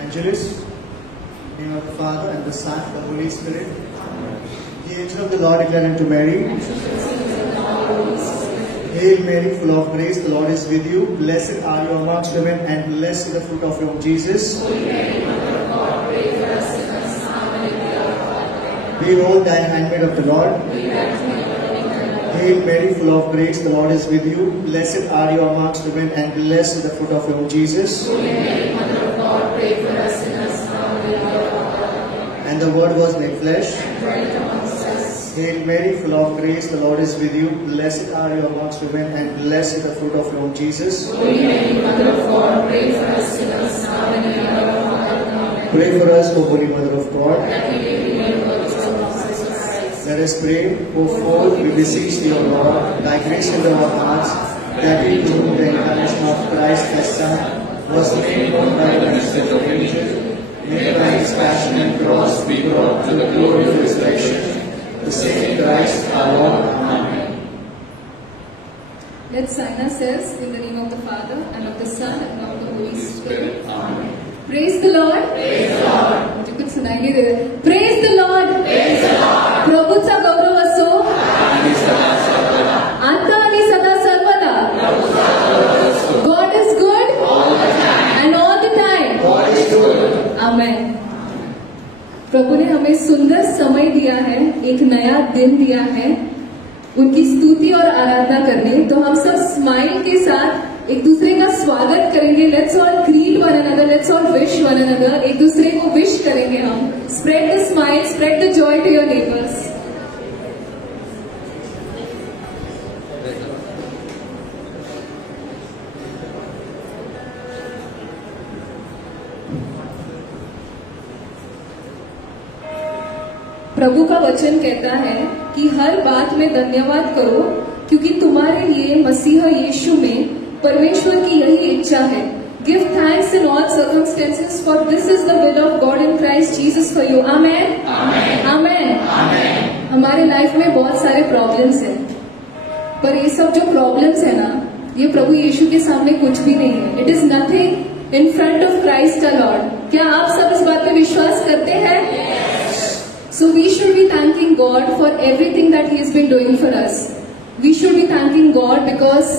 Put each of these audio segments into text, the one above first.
Evangelist, in the name of the Father, and the Son, and the Holy Spirit. The angel of the Lord declared unto Mary, Hail Mary, full of grace, the Lord is with you. Blessed are you amongst women, and blessed is the fruit of your womb, Jesus. Behold, thy handmaid of the Lord. Hail Mary, full of grace, the Lord is with you. Blessed are you amongst women, and blessed is the fruit of your womb, Jesus. And the Word was made flesh. Hail Mary, full of grace, the Lord is with you. Blessed are you amongst women, and blessed is the fruit of your womb, Jesus. Pray for us, O Holy Mother of God. Let us pray. O Fourth, we beseech thee, O Lord, thy grace in our hearts, that we to whom the incarnation of Christ thy Son was made known by the message of angels, may by his passion and cross be brought to the glory of his resurrection. The same Christ our Lord. Amen. Let's sign ourselves in the name of the Father, and of the Son, and of the Holy Spirit. Amen. Praise the Lord. Praise the Lord. मुझे कुछ सुनाई नहीं दे रहा. Praise the Lord. Praise the Lord. प्रभूचा गौरव असो. आता आणि सदा सर्वदा. God is good. All the time. And all the time. God is good. Amen. प्रभु ने हमें सुंदर समय दिया है, एक नया दिन दिया है उनकी स्तुति और आराधना करने. तो हम सब स्माइल के साथ एक दूसरे का स्वागत करेंगे. Let's all greet one another, let's all wish one another. एक दूसरे को विश करेंगे हम. Spread the smile, spread the joy to your neighbours. प्रभु का वचन कहता है कि हर बात में धन्यवाद करो, क्योंकि तुम्हारे लिए मसीह यीशु में परमेश्वर की यही इच्छा है. Give thanks in all circumstances, for this is the will of God in Christ Jesus for you. Amen. Amen. Amen. Amen. हमारे लाइफ में बहुत सारे प्रॉब्लम्स हैं, पर ये सब जो प्रॉब्लम्स है ना, ये प्रभु यीशु के सामने कुछ भी नहीं है. It is nothing in front of Christ the Lord. क्या आप सब इस बात पे विश्वास करते हैं? So we should be thanking God for everything that He has been doing for us. We should be thanking God because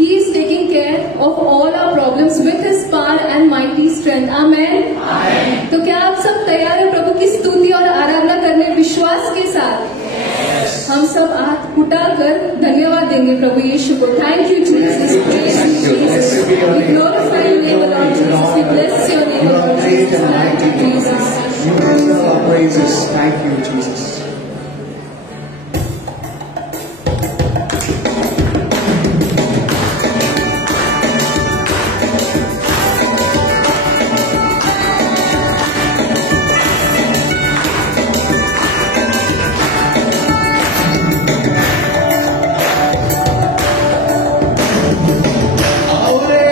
He is taking care of all our problems with His power and mighty strength. Amen. Amen. तो क्या आप सब तैयार हैं प्रभु की स्तुति और आराधना करने विश्वास के साथ? Yes. हम सब हाथ उठाकर धन्यवाद देंगे प्रभु यीशु को. Thank you Jesus. Praise you Jesus. We glorify your name, Lord Jesus. We bless your name, Lord Jesus. Thank you Jesus. You deserve our praises. Thank you, Jesus. Aure,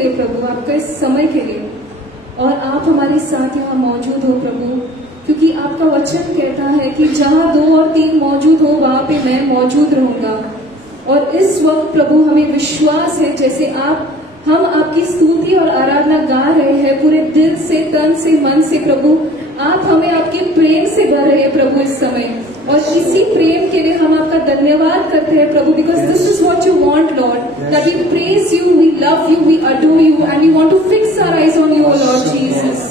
लिए प्रभु, आपका इस समय के लिए, और आप हमारे साथ यहाँ मौजूद हो प्रभु, क्योंकि आपका वचन कहता है कि जहाँ 2 और 3 मौजूद हो वहां पे मैं मौजूद रहूंगा। और इस वक्त प्रभु हमें विश्वास है, जैसे हम आपकी स्तुति और आराधना गा रहे हैं पूरे दिल से, तन से, मन से प्रभु, आप हमें आपके प्रेम से भर रहे हैं प्रभु इस समय, और इसी प्रेम के लिए हम आपका धन्यवाद करते हैं प्रभु, because this is what you want lord, that we praise you, we love you, we adore you, and we want to fix our eyes on you, lord Jesus.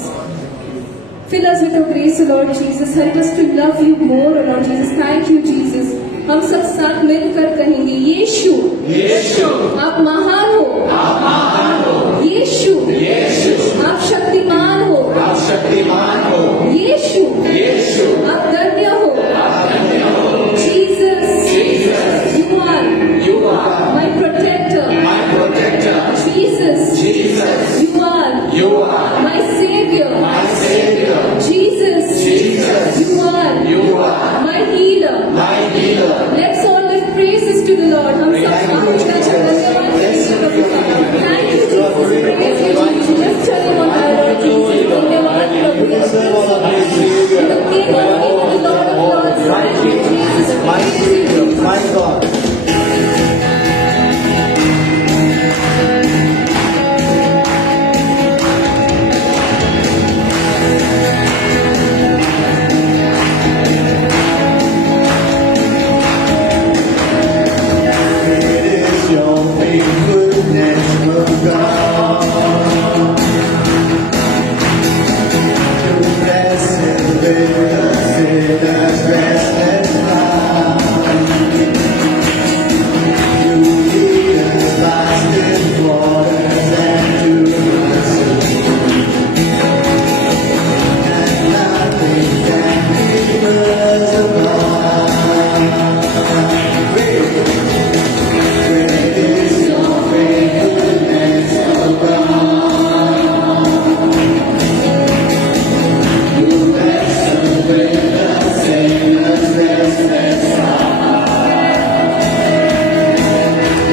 Fill us with your grace, Lord Jesus. Help us to love you more, Lord Jesus. Thank you, Jesus. हम सब साथ मिलकर कहेंगे, यीशु, यीशु, आप महान हो, आप महान हो, यीशु, यीशु, आप शक्तिमान हो, आप शक्तिमान हो, यीशु, यीशु, आप धन्य हो, आप धन्य हो, Jesus, Jesus, you are my protector, my protector, Jesus, Jesus, you are my savior, my savior, Jesus, Jesus, you are my healer. my healer. Let's all lift praises to the Lord. Hum sub Thank you, साथ Jesus. धन्यवाद Blessed करेंगे be your Prabhu name. का। Thank you, Jesus. Praise you, Jesus. Lift your name on high, Lord Jesus. धन्यवाद प्रभु का। The King of Kings, the Lord of Lords. Thank you, Jesus. My Praise you, Savior, Jesus. my God. It is your faithfulness, O God. To rest in rivers, sinners rest and find. You lead us by still waters and to the sea. And nothing can keep us apart. Great is your faithfulness, O God. You rest and rivers, sinners rest and find.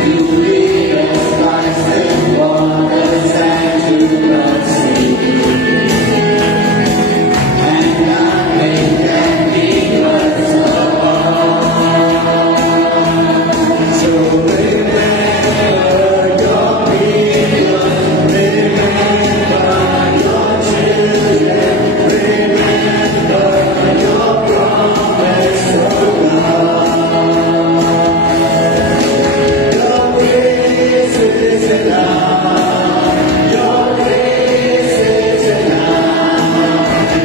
You lead us by still waters and to the sea. And nothing can keep us apart. So remember your people, remember your children, remember your promise, O God. Your grace is enough, your grace is enough,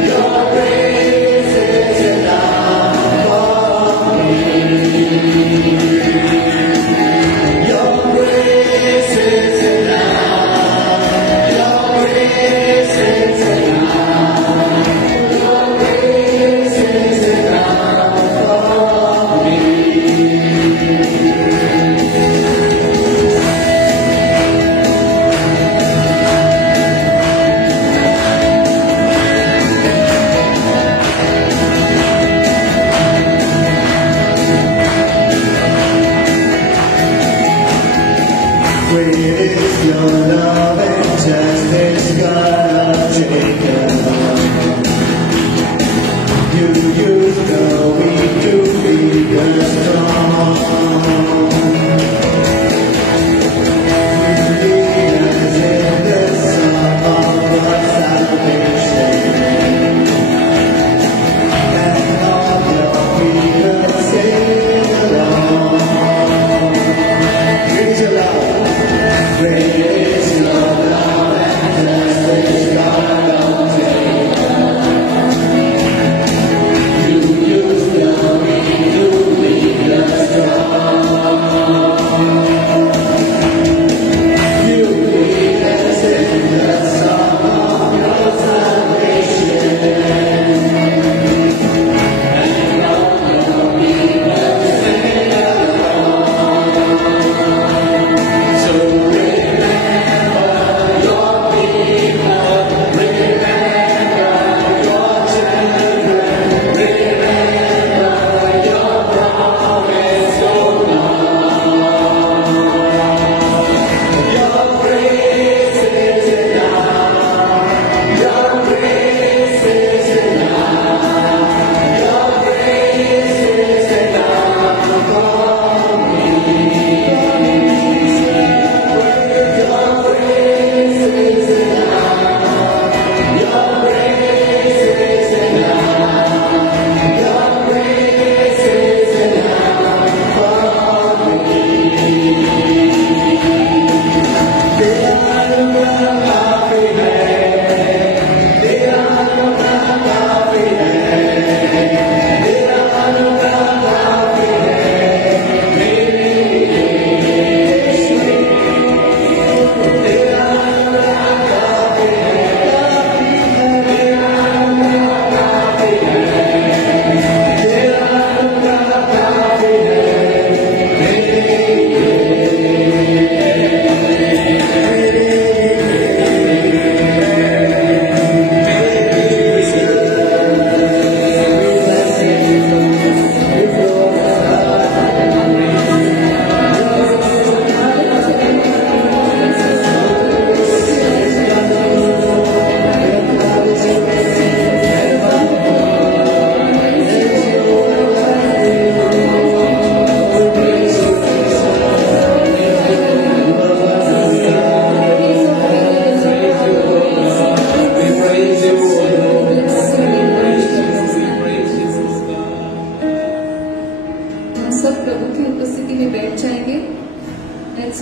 your grace is enough for me. Your grace is enough, your grace is enough, your grace is enough for me. Great is your love and justice, God of Jacob. You use the weak to feed the strong. You lead us in the song of our salvation. And all your people sing along. Praise your love. Great is your love and justice, God of Jacob. You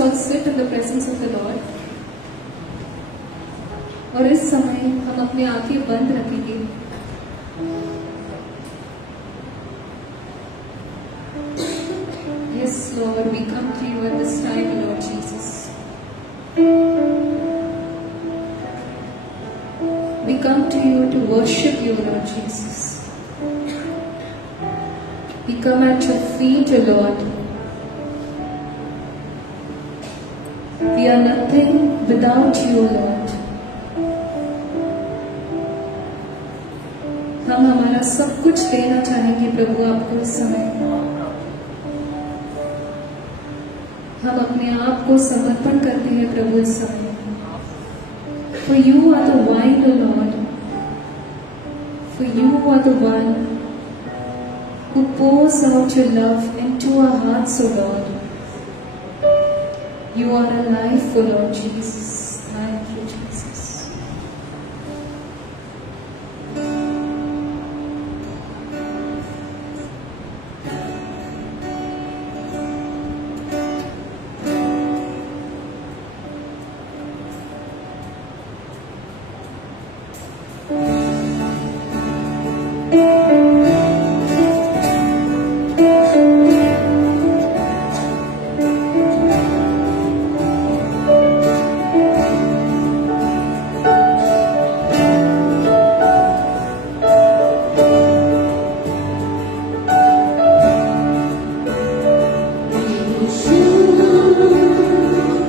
let's all sit in the presence of the Lord. और इस समय हम अपनी आंखें बंद रखेंगे. Yes, Lord, we come to you at this time, Lord Jesus. We come to you to worship you, Lord Jesus. We come at your feet, O Lord. We are nothing without you, Lord. हम हमारा सब कुछ देना चाहेंगे प्रभु आपको इस समय. हम अपने आप को समर्पण करते हैं प्रभु इस समय. For you are the vine, O Lord. For you are the one who pours out your love into our hearts, O Lord. You are alive, O Lord Jesus. Thank you, Jesus.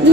You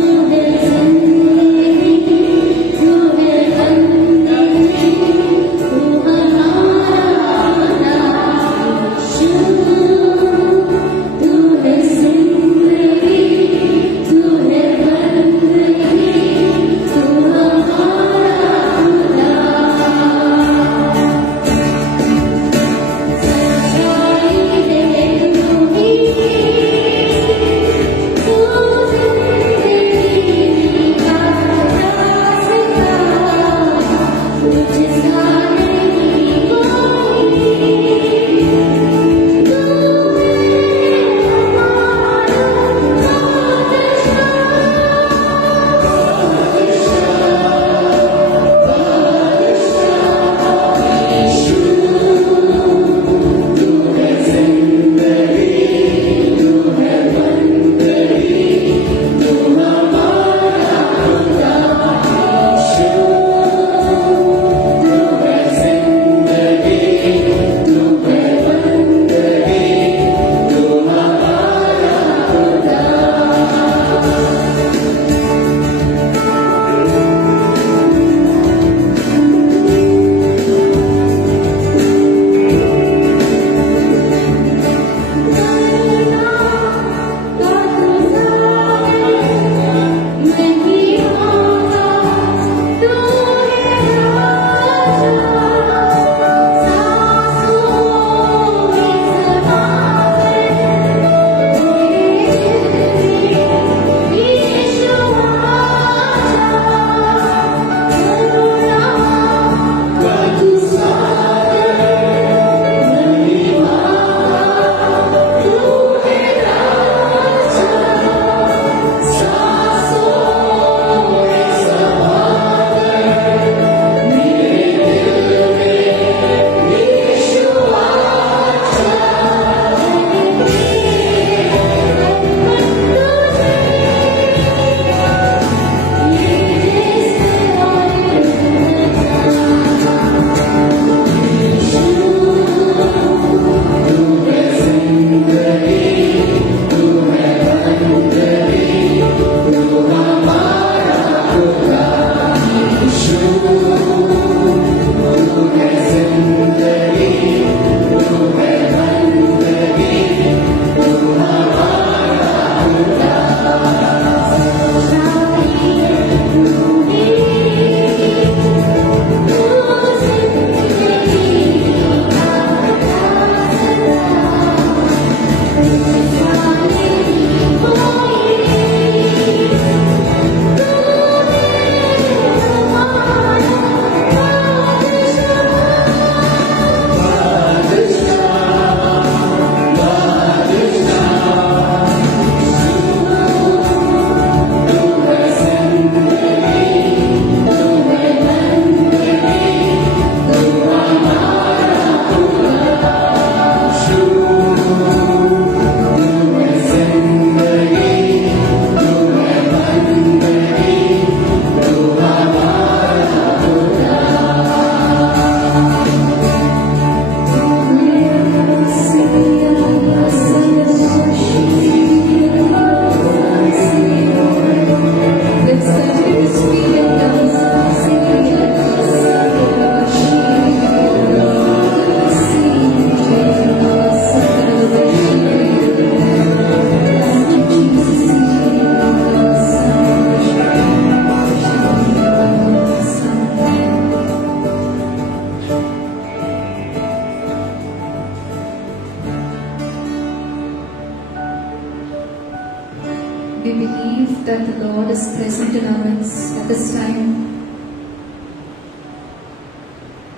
We believe that the Lord is present in our midst at this time.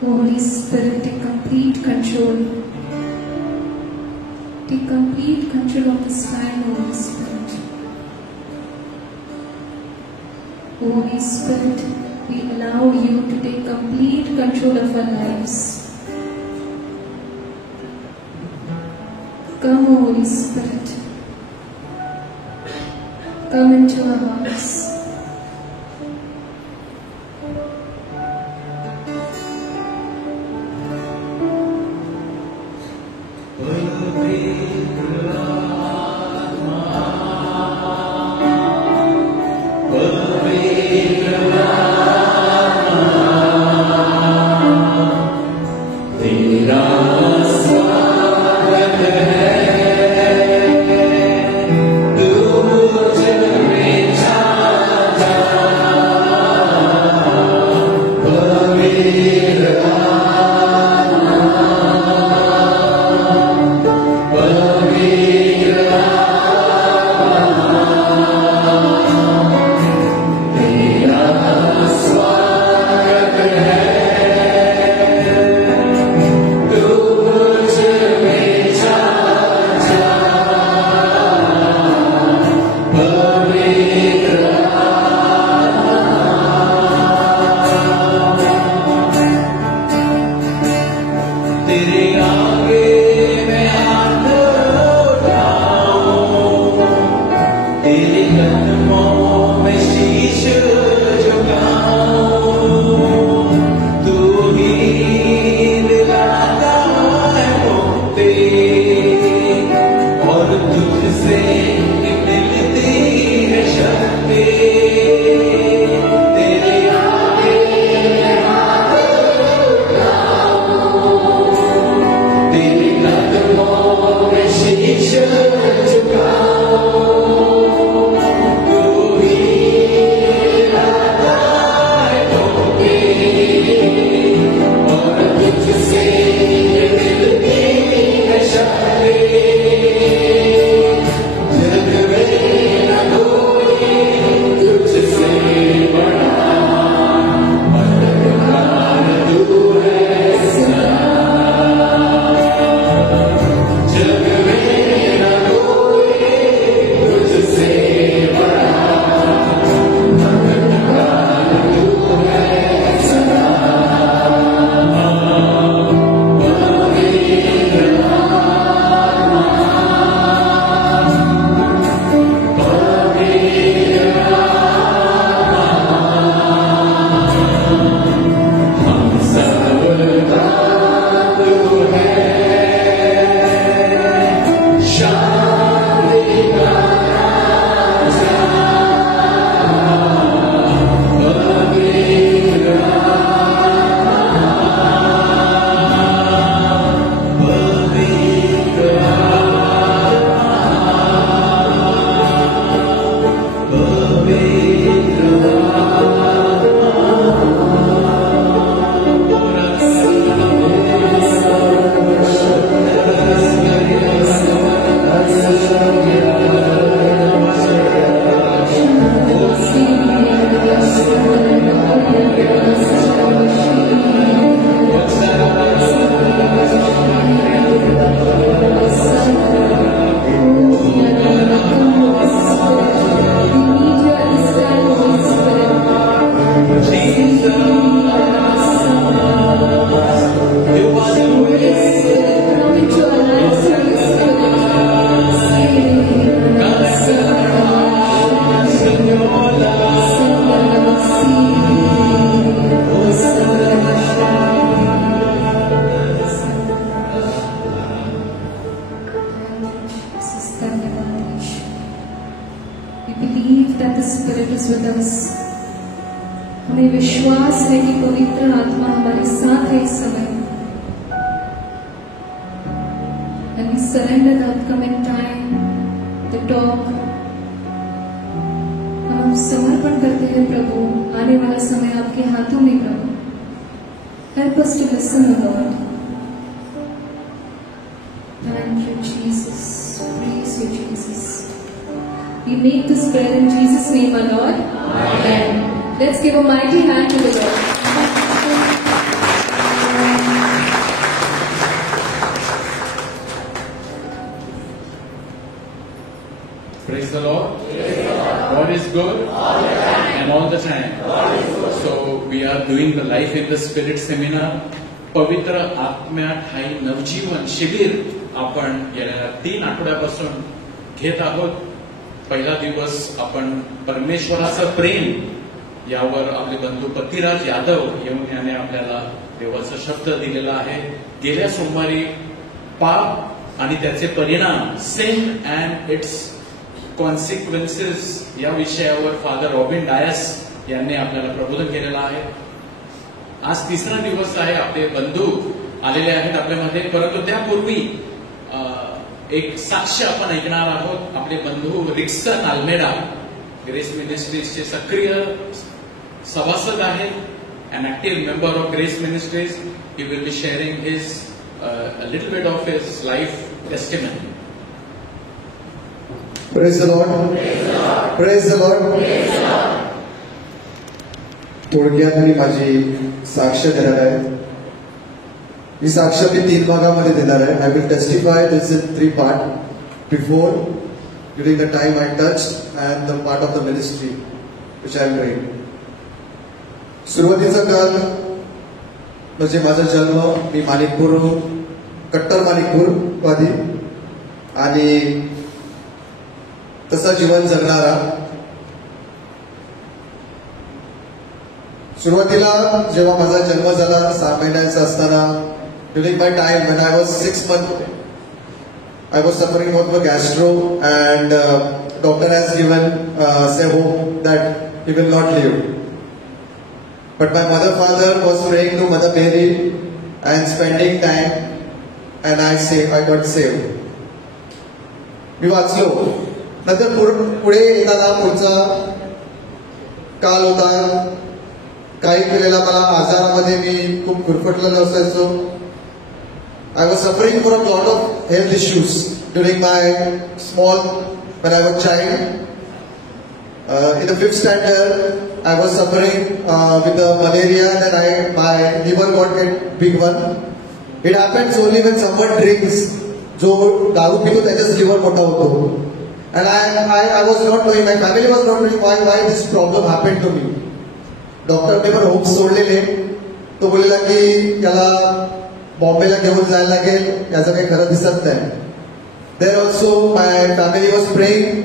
Holy Spirit, take complete control. Take complete control of this time, Holy Spirit. Holy Spirit, we allow you to take complete control of our lives. Come, Holy Spirit. Come into our hearts. हमें विश्वास है कि पवित्र आत्मा हमारे साथ है इस समय। And we surrender the upcoming time, the talk. हम समर्पण करते हैं प्रभु, आने वाला समय आपके हाथों में प्रभु। Help us to listen, Lord. Thank you, Jesus. Praise you, Jesus. We make this prayer in Jesus' name, our Lord. Amen. Let's give a mighty hand to the Lord. Praise the Lord. God is good and all the time. So we are doing the Life in the Spirit seminar. पवित्र आत्म्यात हाय नवजीवन शिबिर आपण गेल्या 3 आठवड्यापासून घेत आहोत. पहिला दिवस आपण परमेश्वराचं प्रेम यावर आपले बंधू पतिराज यादव येऊन याने आपल्याला देवाचा शब्द दिलेला आहे. गेल्या सोमवारी पाप आणि त्याचे परिणाम, सिन अँड इट्स कॉन्सिक्वेन्सेस या विषयावर फादर रॉबिन डायस यांनी आपल्याला प्रबोधन केलेलं आहे. आज तिसरा दिवस आहे. आपले बंधू आलेले आहेत आपल्यामध्ये, परंतु त्यापूर्वी एक साक्ष आपण ऐकणार आहोत. आपले बंधू रिक्सन अल्मेडा ग्रेस मिनिस्ट्रीजचे सक्रिय सभासद आहेत, an active member of Grace Ministries. He will be sharing his a little bit of his life testimony. Praise the Lord. Praise the Lord. थोडक्यात मी माझी साक्ष देणार आहे. ही साक्ष मी 3 भागामध्ये देणार आहे. I will testify this in 3 part. Before, during the time I touched and the part of the ministry which I am doing. सुरुवातीचा काळ म्हणजे माझा जन्म, मी माणिकपूर, कट्टर माणिकपूरवादी आणि तसा जीवन जगणारा. सुरुवातीला जेव्हा माझा जन्म झाला 6 महिन्यांचा असताना, during my time when I was 6 months, I was suffering from a gastro and doctor has given say hope that he will not live. But my mother father was praying to Mother Mary and spending time and I got saved. मी वाचलो. नंतर पुढे येताना पुढचा काल होता. काही वेळेला मला आजारामध्ये मी खूप गुरफटलेलो असायचो. I was suffering from a lot of health issues during my when I was a child. In the 5th standard, I was suffering with the malaria. Then my liver got a big one. It happens only when someone drinks. जो दारू पितो त्याचाच liver मोठा होतो. And I was not knowing, my family was not knowing why this problem happened to me. डॉक्टरने पण hopes सोडलेले. तो बोललेला की याला बॉम्बेला घेऊन जायला लागेल, याचं काही खरं दिसत नाही. देर also my family was praying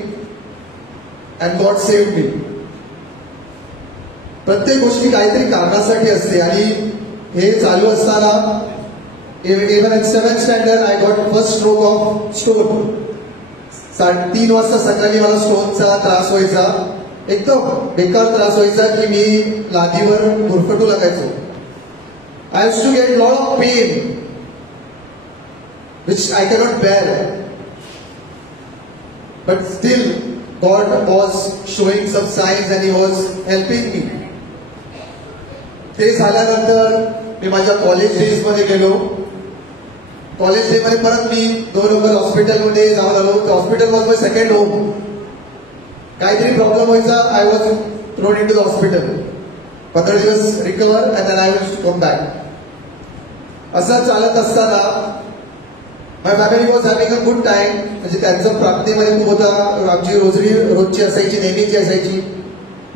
and God saved me. प्रत्येक गोष्टी काहीतरी कारणासाठी असते आणि हे चालू असताना even in 7th standard I got first stroke of stone. 3 वाजता सकाळी मला स्टोनचा त्रास व्हायचा. एकदम बेकार त्रास व्हायचा की मी लादीवर गुरफटू लागायचो. I used to get a lot of pain which I cannot bear. But still God was showing some signs and He was helping me. ते झाल्यानंतर मी माझ्या कॉलेज डेज मध्ये गेलो. कॉलेज डे मध्ये परत मी 2 नंबर हॉस्पिटलमध्ये जाऊन आलो. Hospital was my second home. काहीतरी प्रॉब्लेम व्हायचा, I was thrown in to the hospital. 15 दिवस recover and then I will come back. असं चालत असताना my family was having a good time. म्हणजे त्यांचं प्रार्थनेमध्ये खूप होता. आमची रोजची असायची, नेहमीची असायची.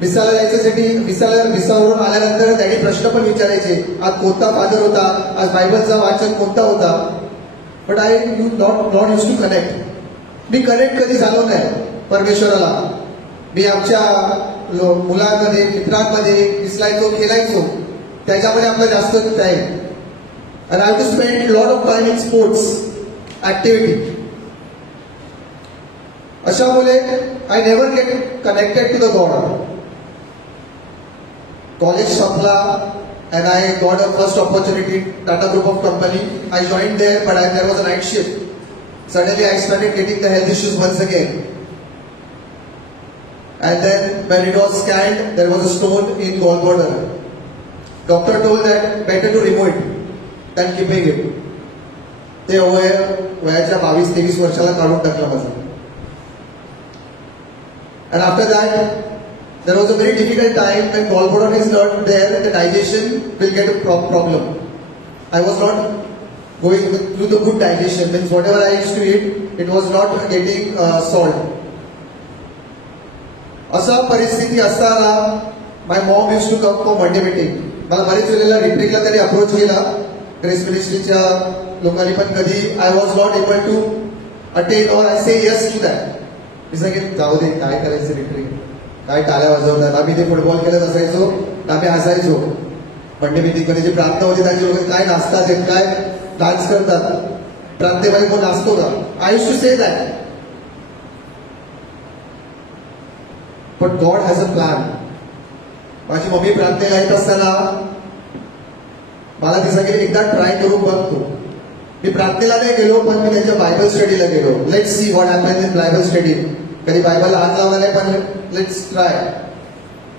विसाला जायच्यासाठी विसावरून आल्यानंतर त्यांनी प्रश्न पण विचारायचे, आज कोणता फादर होता, आज बायबलचा वाचन कोणता होता. But I not use to connect. मी कनेक्ट कधी झालो नाही परमेश्वराला. मी आमच्या मुलांमध्ये, मित्रांमध्ये दिसलायचो, खेळायचो, त्याच्यामध्ये आपला जास्त time. And I have to spend a lot of time in sports activity. अशामुळे I never get connected to the God. College संपला and I got a first opportunity, Tata Group of Company. I joined there, but there was a night shift. Suddenly I started getting the health issues once again. And then when it was scanned, there was a stone in gallbladder. Doctor told that better to remove it than keeping it. ते वयाच्या 22-23 वर्षाला काढून टाकलं माझं. And after that, there was a very difficult time when gallbladder is not there, the digestion will get a problem. I was not going through the good digestion, means whatever I used to eat, it was not getting salt. असा परिस्थिती असताना my mom use to come for Monday meeting. मला बरेच वेळेला रिट्रीटला तरी approach केला grace मिनिस्ट्रीच्या लोकांनी, पण कधी I was not able to attend or I say yes to that. मी सांगेन जाऊ दे, काय करायचं रिट्रीट, काय टाळ्या वाजवतात. आम्ही ते फुटबॉल खेळत असायचो, आम्ही हसायचो. मंडे मीटिंगमध्ये जी प्रार्थना होती त्याची लोक काय नाचतात, काय डान्स करतात, प्रार्थनेमध्ये कोण नाचतो का? I use to say that. But God has a plan. माझी मम्मी प्रार्थनेला येत असताना मला ती सांगितलं एकदा ट्राय करून बघतो. मी प्रार्थनेला नाही गेलो, पण मी त्यांच्या बायबल स्टडीला गेलो. Let's see what happens in Bible study. कधी बायबलला हात लावला नाही, पण लेट्स ट्राय.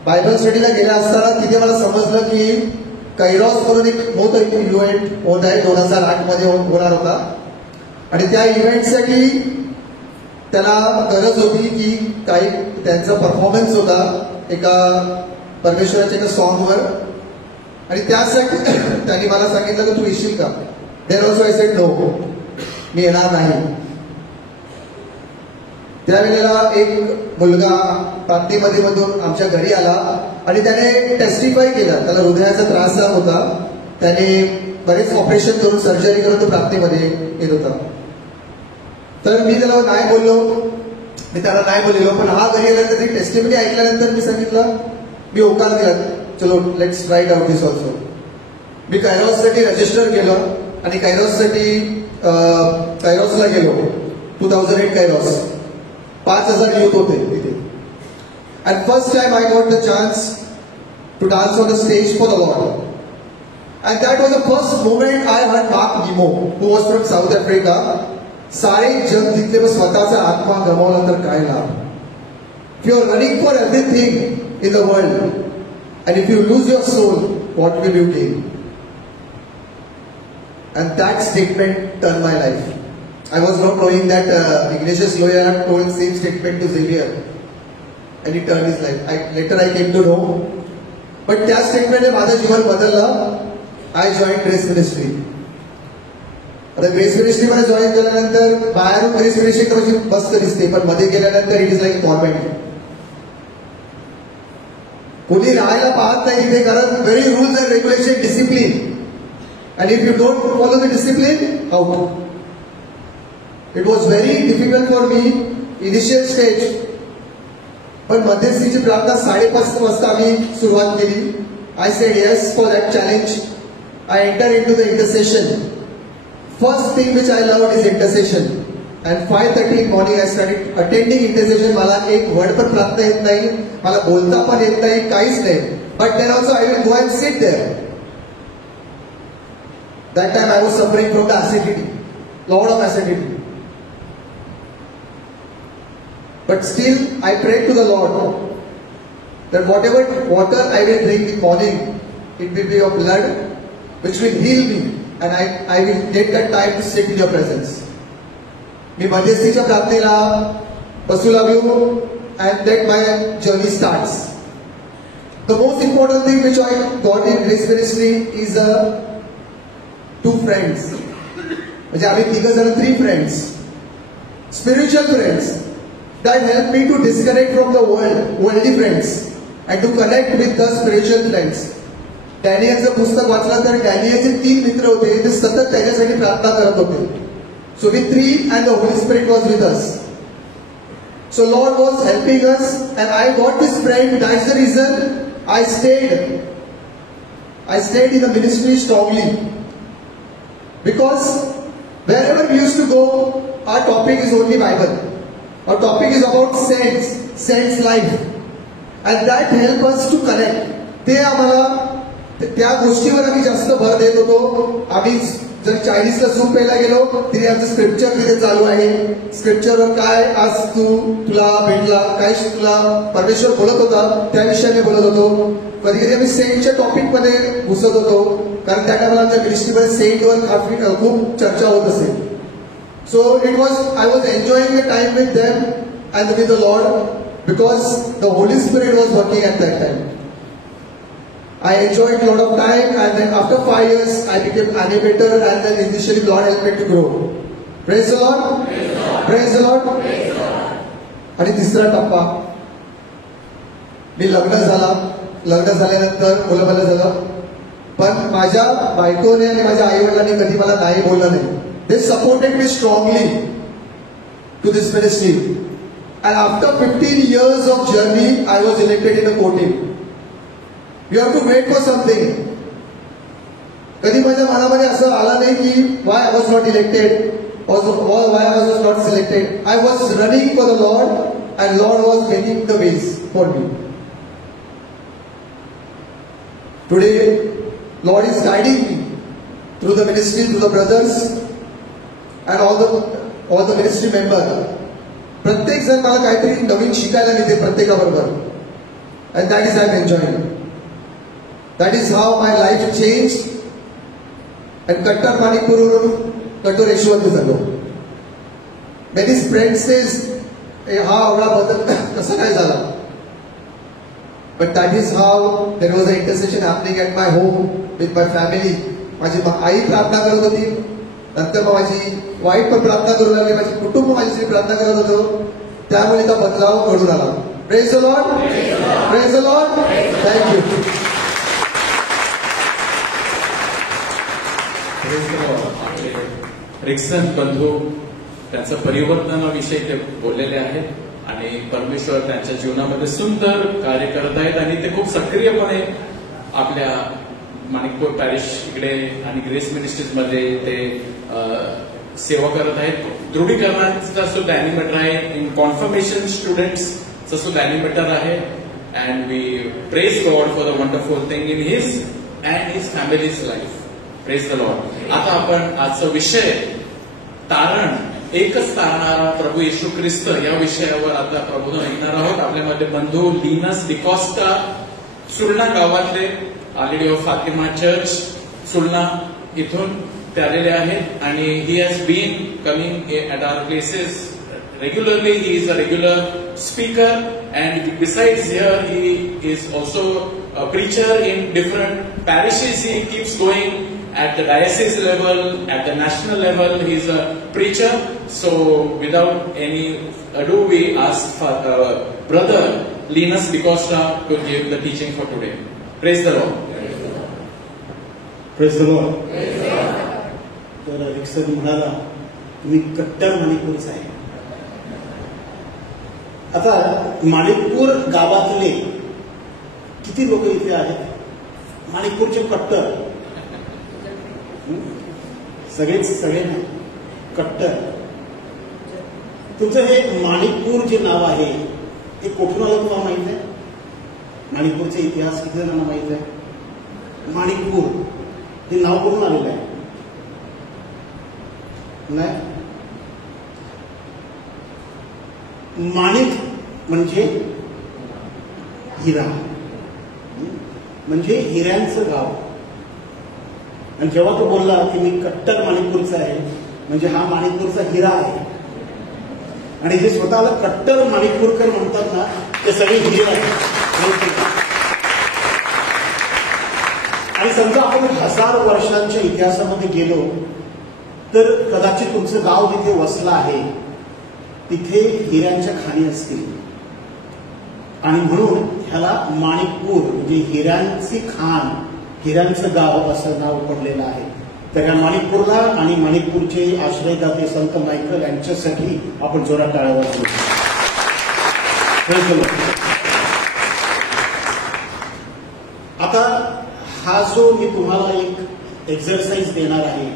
बायबल स्टडीला गेला असताना तिथे मला समजलं की कैरॉस म्हणून एक मोठा इव्हेंट होत आहे, 2008 मध्ये होणार होता. आणि त्या इव्हेंटसाठी त्याला गरज होती की काही त्यांचा परफॉर्मन्स होता एका परमेश्वराच्या एका सॉंगवर. आणि त्यासाठी त्यांनी मला सांगितलं की तू येशील का? There also I said no, मी येणार नाही. त्यावेळेला एक मुलगा प्रार्थनेमध्ये मधून आमच्या घरी आला आणि त्याने टेस्टिफाय केलं. त्याला हृदयाचा त्रास होता, त्याने बरेच ऑपरेशन करून सर्जरी करून तो प्रार्थनेमध्ये येत होता. तर मी त्याला नाही बोललो, मी त्याला नाही बोललो. पण हा घरी आल्यानंतर ती टेस्टिमनी ऐकल्यानंतर मी सांगितलं, मी होकार दिला, चलो let's try out this also. मी कैरॉससाठी रजिस्टर केलं आणि कैरॉसला गेलो. 2008 कैरॉस, 5,000 यूथ होते तिथे. And first time I got the chance to dance on the stage for the Lord. And that was the first moment I heard Mark Nemo, who was from South Africa. सारे जग जितले मग स्वतःचा आत्मा गमावला तर काय लाभ? If you are running for everything in the world and if you lose your soul, what will you gain? And that statement turned my life. I was not knowing that Ignatius Loyola told same statement to Xavier, and he turned his life. Later I came to know, but त्या स्टेटमेंटने माझं जीवन बदललं. I joined Grace Ministry. आता grace मिनिस्ट्रीमध्ये join केल्यानंतर बाहेरून grace ministry थोडीशी मस्त दिसते, पण मध्ये गेल्यानंतर इट इज लाईक कॉन्व्हेंट. कोणी राहायला पाहत नाही तिथे, कारण very rules and regulation, discipline. And if you don't follow the discipline, out. It was very difficult for me initial stage. पण मध्यस्थीची प्रार्थना 5:30 वाजता आम्ही सुरुवात केली. I said yes for that challenge. I enter in to the intercession. First thing which I learned is intercession. And 5:30 in morning I started attending intercession. मला एक word पर प्रार्थना येत नाही, मला बोलता पण येत नाही, काहीच नाही. But then also I will go and sit there. That time I was suffering from the acidity, lot of acidity. But still I prayed to the Lord that whatever water I will drink in morning, it will be your blood which will heal me. And I will take that time to sit in your presence. मी मध्यस्थीच्या प्रार्थनेला बसू लागलो and then my journey starts. The most important thing which I got in Grace Ministry is 2 friends. म्हणजे आम्ही 3 friends, spiritual friends that help me to disconnect from the worldly friends and to connect with the spiritual friends. डॅनियलचं पुस्तक वाचलं तर डॅनियलचे 3 मित्र होते, ते सतत त्याच्यासाठी प्रार्थना करत होते. So we 3 and the Holy Spirit was with us. So Lord was helping us and I got this friend. That's the reason I stayed in the ministry strongly. Because wherever we used to go, our topic is only Bible. Our topic is about saints life. And that helped us to connect. ते आम्हाला त्या गोष्टीवर आम्ही जास्त भर देत होतो. आम्ही जर 40ला सूप प्यायला गेलो तरी आमचं स्क्रिप्चर तिथे चालू आहे. स्क्रिप्चरवर काय आज तुला भेटला, काय तुला परमेश्वर बोलत होता, त्या विषयाने बोलत होतो. कधी कधी आम्ही सेंटच्या टॉपिक मध्ये घुसत होतो, कारण त्या टायमाला आमच्या मिनिस्ट्रीमध्ये सेंटवर खूप चर्चा होत असेल. So I was enjoying the time with them and with the Lord. because the Holy Spirit was working at that time. I enjoyed a lot of time, and then after 5 years I became animator, and then initially God helped me to grow. Praise the Lord. Praise the Lord. आणि तिसरा टप्पा, मी लग्न झाल्यानंतर मुलं झालं, पण माझ्या बायकोने आणि माझ्या आई वडिलांनी कधी मला नाही बोललं नाही. They supported me strongly to this ministry, and after 15 years of journey I was elected in a core team. You have to wait for something. कधी माझ्या मनामध्ये असं आलं नाही की why I was not elected or why I was not selected. I was running for the Lord, and Lord was making the ways for me. Today, Lord is guiding me through the ministry, through the brothers, and all the ministry members. प्रत्येक जण मला काहीतरी नवीन शिकायला मिळते प्रत्येकाबरोबर, and that is I am enjoying. That is how my life changed. And कट्टर माणिकपूरवरून कटोरेश्वर झालो. Many friends says, हा एवढा बदल कसा काय झाला? But that is how there was an intercession happening at my home with my family. माझी आई प्रार्थना करत होती, नंतर मग माझी वाईफ पण प्रार्थना करू लागली, माझी कुटुंब माझ्यासाठी प्रार्थना करत होतं, त्यामुळे तो बदलाव घडून आला. Praise the Lord. Praise the Lord. Thank you. Rixon बंधू त्यांचं परिवर्तनाविषयी ते बोललेले आहेत, आणि परमेश्वर त्यांच्या जीवनामध्ये सुंदर कार्य करत आहेत, आणि ते खूप सक्रियपणे आपल्या माणिकपूर पॅरिश इकडे आणि ग्रेस मिनिस्ट्रीज मध्ये ते सेवा करत आहेत. दृढीकरणाचा सुद्धा अॅनिमेटर आहे, इन कॉन्फर्मेशन स्टुडंट्सचा सुद्धा अॅनिमेटर आहे. And we praise God for the wonderful thing in his and his family's life. Praise the Lord. आता आपण आजचा विषय तारण, एकच तारणारा प्रभू येशू ख्रिस्त या विषयावर आता प्रभूनं ऐकणार आहोत. आपल्यामध्ये बंधू लिनस डिकॉस्टा सुलना गावातले, our lady of Fatima church Sulna इथून ते आलेले आहेत, आणि he has been coming at our places regularly. He is a regular speaker, and besides here he is also a preacher in different parishes. He keeps going at the diocese level, at the national level. He is a preacher. So without any ado, we ask for brother Linus DeCosta to give the teaching for today. Praise the Lord. Praise the Lord. तर Rixon म्हणाला मी कट्टर माणिकपूरचा आहे. आता माणिकपूर गावातले किती लोक इथे आहेत? माणिकपूरचे कट्टर सगळे कट्टर. तुमचं हे माणिकपूर जे नाव आहे हे कुठून आलं तुम्हाला माहित आहे? माणिकपूरचा इतिहास किती जणांना माहित आहे? माणिकपूर हे नाव कुठून आलेलं आहे? नाही. माणिक म्हणजे हिरा, म्हणजे हिऱ्यांचं गाव. आणि जेव्हा तो बोलला की मी कट्टर माणिकपूरचा आहे, म्हणजे हा माणिकपूरचा हिरा आहे. आणि जे स्वतःला कट्टर माणिकपूरकर म्हणतात ना, ते सगळे हिरे आहेत. आणि समजा आपण 1000 वर्षांच्या इतिहासामध्ये गेलो तर कदाचित तुमचं गाव जिथे वसलं आहे तिथे हिऱ्यांच्या खाणी असतील, आणि म्हणून ह्याला माणिकपूर म्हणजे हिऱ्यांची खाण, हिऱ्यांचं गाव असं नाव पडलेलं आहे. तर या माणिकपूरला आणि माणिकपूरचे आश्रयदाते संत मायकल यांच्यासाठी आपण जोरात टाळ्या वाजवू. आता हा जो मी तुम्हाला एक एक्झरसाइज देणार आहे,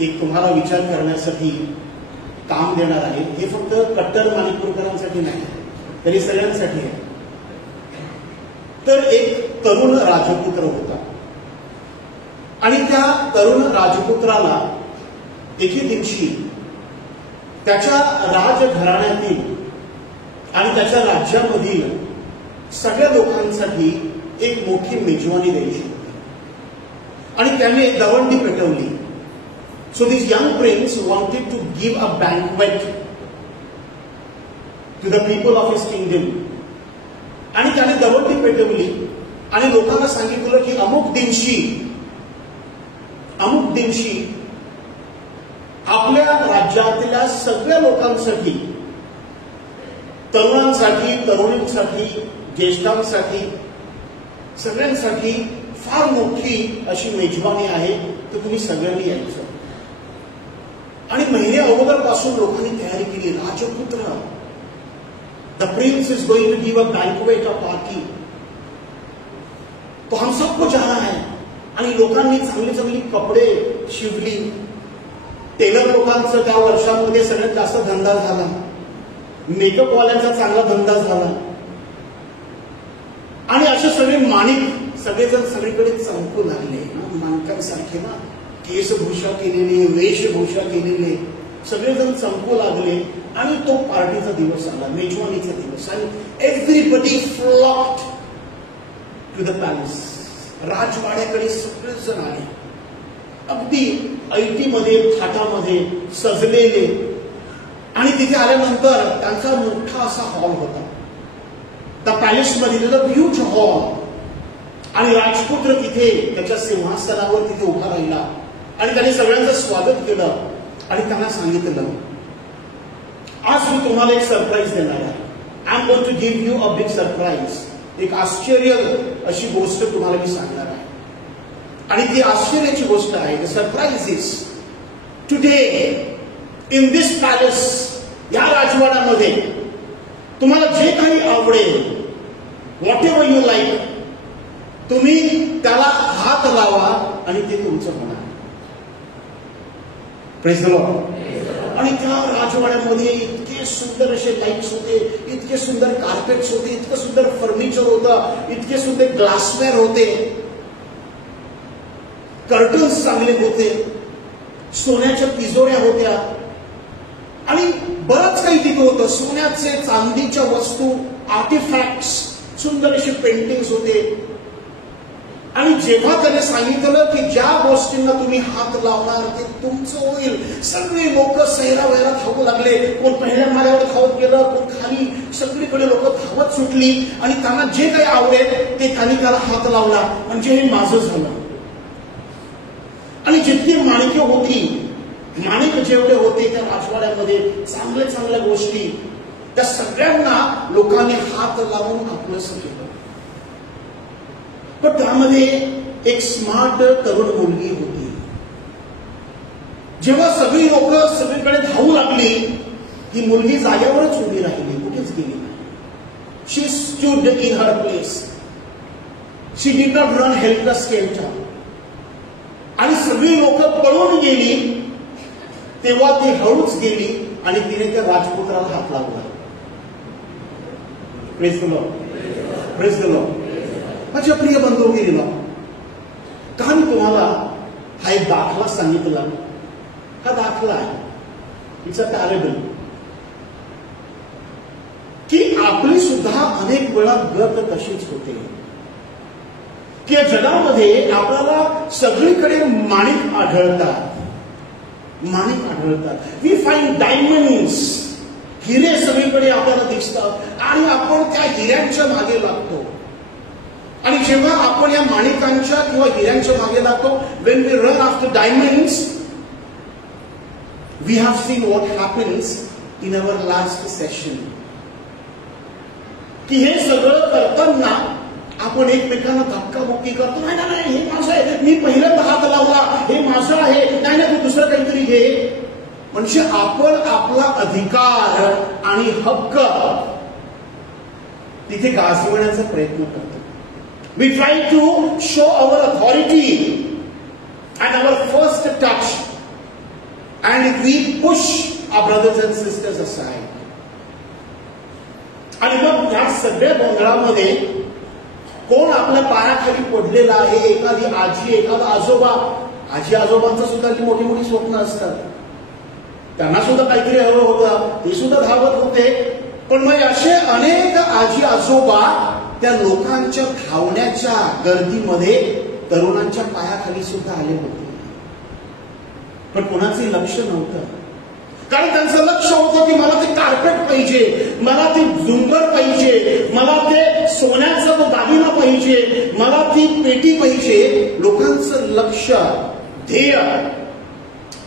एक तुम्हाला विचार करण्यासाठी काम देणार आहे, हे फक्त कट्टर माणिकपूरकरांसाठी नाही, तरी सगळ्यांसाठी आहे. तर एक तरुण राजपुत्र होता, आणि त्या तरुण राजपुत्राला एके दिवशी त्याच्या राजघराण्यातील आणि त्याच्या राज्यामधील सगळ्या लोकांसाठी एक मोठी मेजवानी द्यायची होती, आणि त्याने दवंडी पेटवली. So this young prince wanted to give a banquet to the people of his kingdom. आणि त्याने दरोटी पेटवली आणि लोकांना सांगितलं की अमुक दिवशी आपल्या राज्यातल्या सगळ्या लोकांसाठी, तरुणांसाठी, तरुणींसाठी, ज्येष्ठांसाठी, सगळ्यांसाठी फार मोठी अशी मेजवानी आहे, तर तुम्ही सगळ्यांनी यायचं. आणि महिने अगोदरपासून लोकांनी तयारी केली. राजपुत्र, the prince is going to give a banquet, a party, तो हम सबको जाना है. आणि लोकांनी चांगली चांगली कपडे शिवली. टेलर लोकांचा त्या वर्षांमध्ये सगळ्यात जास्त धंदा झाला. मेकअपवाल्यांचा चांगला धंदा झाला. आणि असे सगळे माणिक सगळेजण सगळीकडे चमकू लागले. माणकांसारखे ना, केसभूषा केलेले, वेशभूषा केलेले सगळेजण चमकू लागले. आणि तो पार्टीचा दिवस आला, मेजवानीचा दिवस. आणि एव्हरीबडी फ्लॉक्ड टू द पॅलेस. राजवाड्याकडे सगळेजण आले, अगदी ऐटीमध्ये, थाटामध्ये सजलेले. आणि तिथे आल्यानंतर त्यांचा मोठा असा हॉल होता, द पॅलेसमध्ये, ह्यूज हॉल. आणि राजपुत्र तिथे त्याच्या सिंहासनावर तिथे उभा राहिला आणि त्याने सगळ्यांचं स्वागत केलं. आणि त्यांना सांगितलं, आज मी तुम्हाला एक सरप्राईज देणार आहे. I am going to give you a big surprise. एक आश्चर्य अशी गोष्ट तुम्हाला मी सांगणार आहे. आणि ती आश्चर्याची गोष्ट आहे, the surprise is today in this palace, या राजवाड्यामध्ये तुम्हाला जे काही आवडेल, व्हॉट एव्हर यू लाईक, तुम्ही त्याला हात लावा आणि ते तुमचं होणार. Praise the Lord. आणि त्या राजवाड्यामध्ये इतके सुंदर असे लाईट्स होते, इतके सुंदर कार्पेट्स होते, इतकं सुंदर फर्निचर होतं, इतके सुंदर ग्लासवेअर होते, कर्टन्स चांगले होते, सोन्याच्या तिजोऱ्या होत्या आणि बरंच काही तिथे होतं. सोन्याचे, चांदीच्या वस्तू, आर्टिफॅक्ट्स, सुंदर असे पेंटिंग्स होते. आणि जेव्हा त्याने सांगितलं की ज्या गोष्टींना तुम्ही हात लावणार ते तुमचं होईल, सगळे लोक सैरा वैरा धावू लागले. कोण पहिल्या माळ्यावर धावत गेलं, कोण खाली, सगळीकडे लोक धावत सुटली. आणि त्यांना जे काही आवडेल ते त्यांनी त्याला हात लावला, म्हणजे हे माझं झालं. आणि जितकी माणिके होती, माणिक जेवढे होते त्या राजवाड्यामध्ये, चांगल्या चांगल्या गोष्टी, त्या सगळ्यांना लोकांनी हात लावून आपलंसं केलं. पण त्यामध्ये एक स्मार्ट तरुण मुलगी होती. जेव्हा सगळी लोक सगळीकडे धावू लागली, ही मुलगी जागेवरच उभी राहिली, कुठेच गेली नाही. She stood in her place. She did not run helpless. आणि सगळी लोक पळून गेली, तेव्हा ती हळूच गेली आणि तिने त्या राजपुत्राला हात लावला. Praise the Lord. Praise the Lord. माझ्या प्रिय बंधूंनो, का मी तुम्हाला हा एक दाखला सांगितला? हा दाखला आहे, इट्स अ पॅरेबल, की आपली सुद्धा अनेक वेळा गत तशीच होते, की या जगामध्ये आपल्याला सगळीकडे माणिक आढळतात. माणिक आढळतात. वी फाइंड डायमंड्स, हिरे सगळीकडे आपल्याला दिसतात आणि आपण त्या हिऱ्यांच्या मागे लागतो. आणि जेव्हा आपण या माणिकांच्या किंवा हिऱ्यांच्या मागे लागतो, when we run after diamonds, we have seen what happens in our last session. की हे सगळं करताना आपण एकमेकांना धक्काबुक्की करतो. नाही नाही, हे माझं आहे, मी पहिल्यांदा हात लावला, हे माझं आहे, नाही नाही तू दुसरं काहीतरी घे. म्हणजे आपण आपला अधिकार आणि हक्क तिथे गाजवण्याचा प्रयत्न करतो. We try to show our authority and our first touch, and we push our brothers and sisters aside. आणि मग या सगळ्या गोंधळामध्ये कोण आपल्या पायाखाली पडलेला आहे, एखादी आजी, एखादा आजोबा. आजी आजोबांचं सुद्धा ती मोठी मोठी स्वप्न असतात, त्यांना सुद्धा काहीतरी हवं होतं, ते सुद्धा धावत होते. पण मग असे अनेक आजी आजोबा त्या लोकांच्या धावण्याच्या गर्दीमध्ये तरुणांच्या पायाखाली सुद्धा आले होते. पण कोणाचे लक्ष नव्हतं, कारण त्यांचं लक्ष होतं की मला ते कार्पेट पाहिजे, मला ती झुंबर पाहिजे, मला ते सोन्याचा तो दागिना पाहिजे, मला ती पेटी पाहिजे. लोकांचं लक्ष, ध्येय,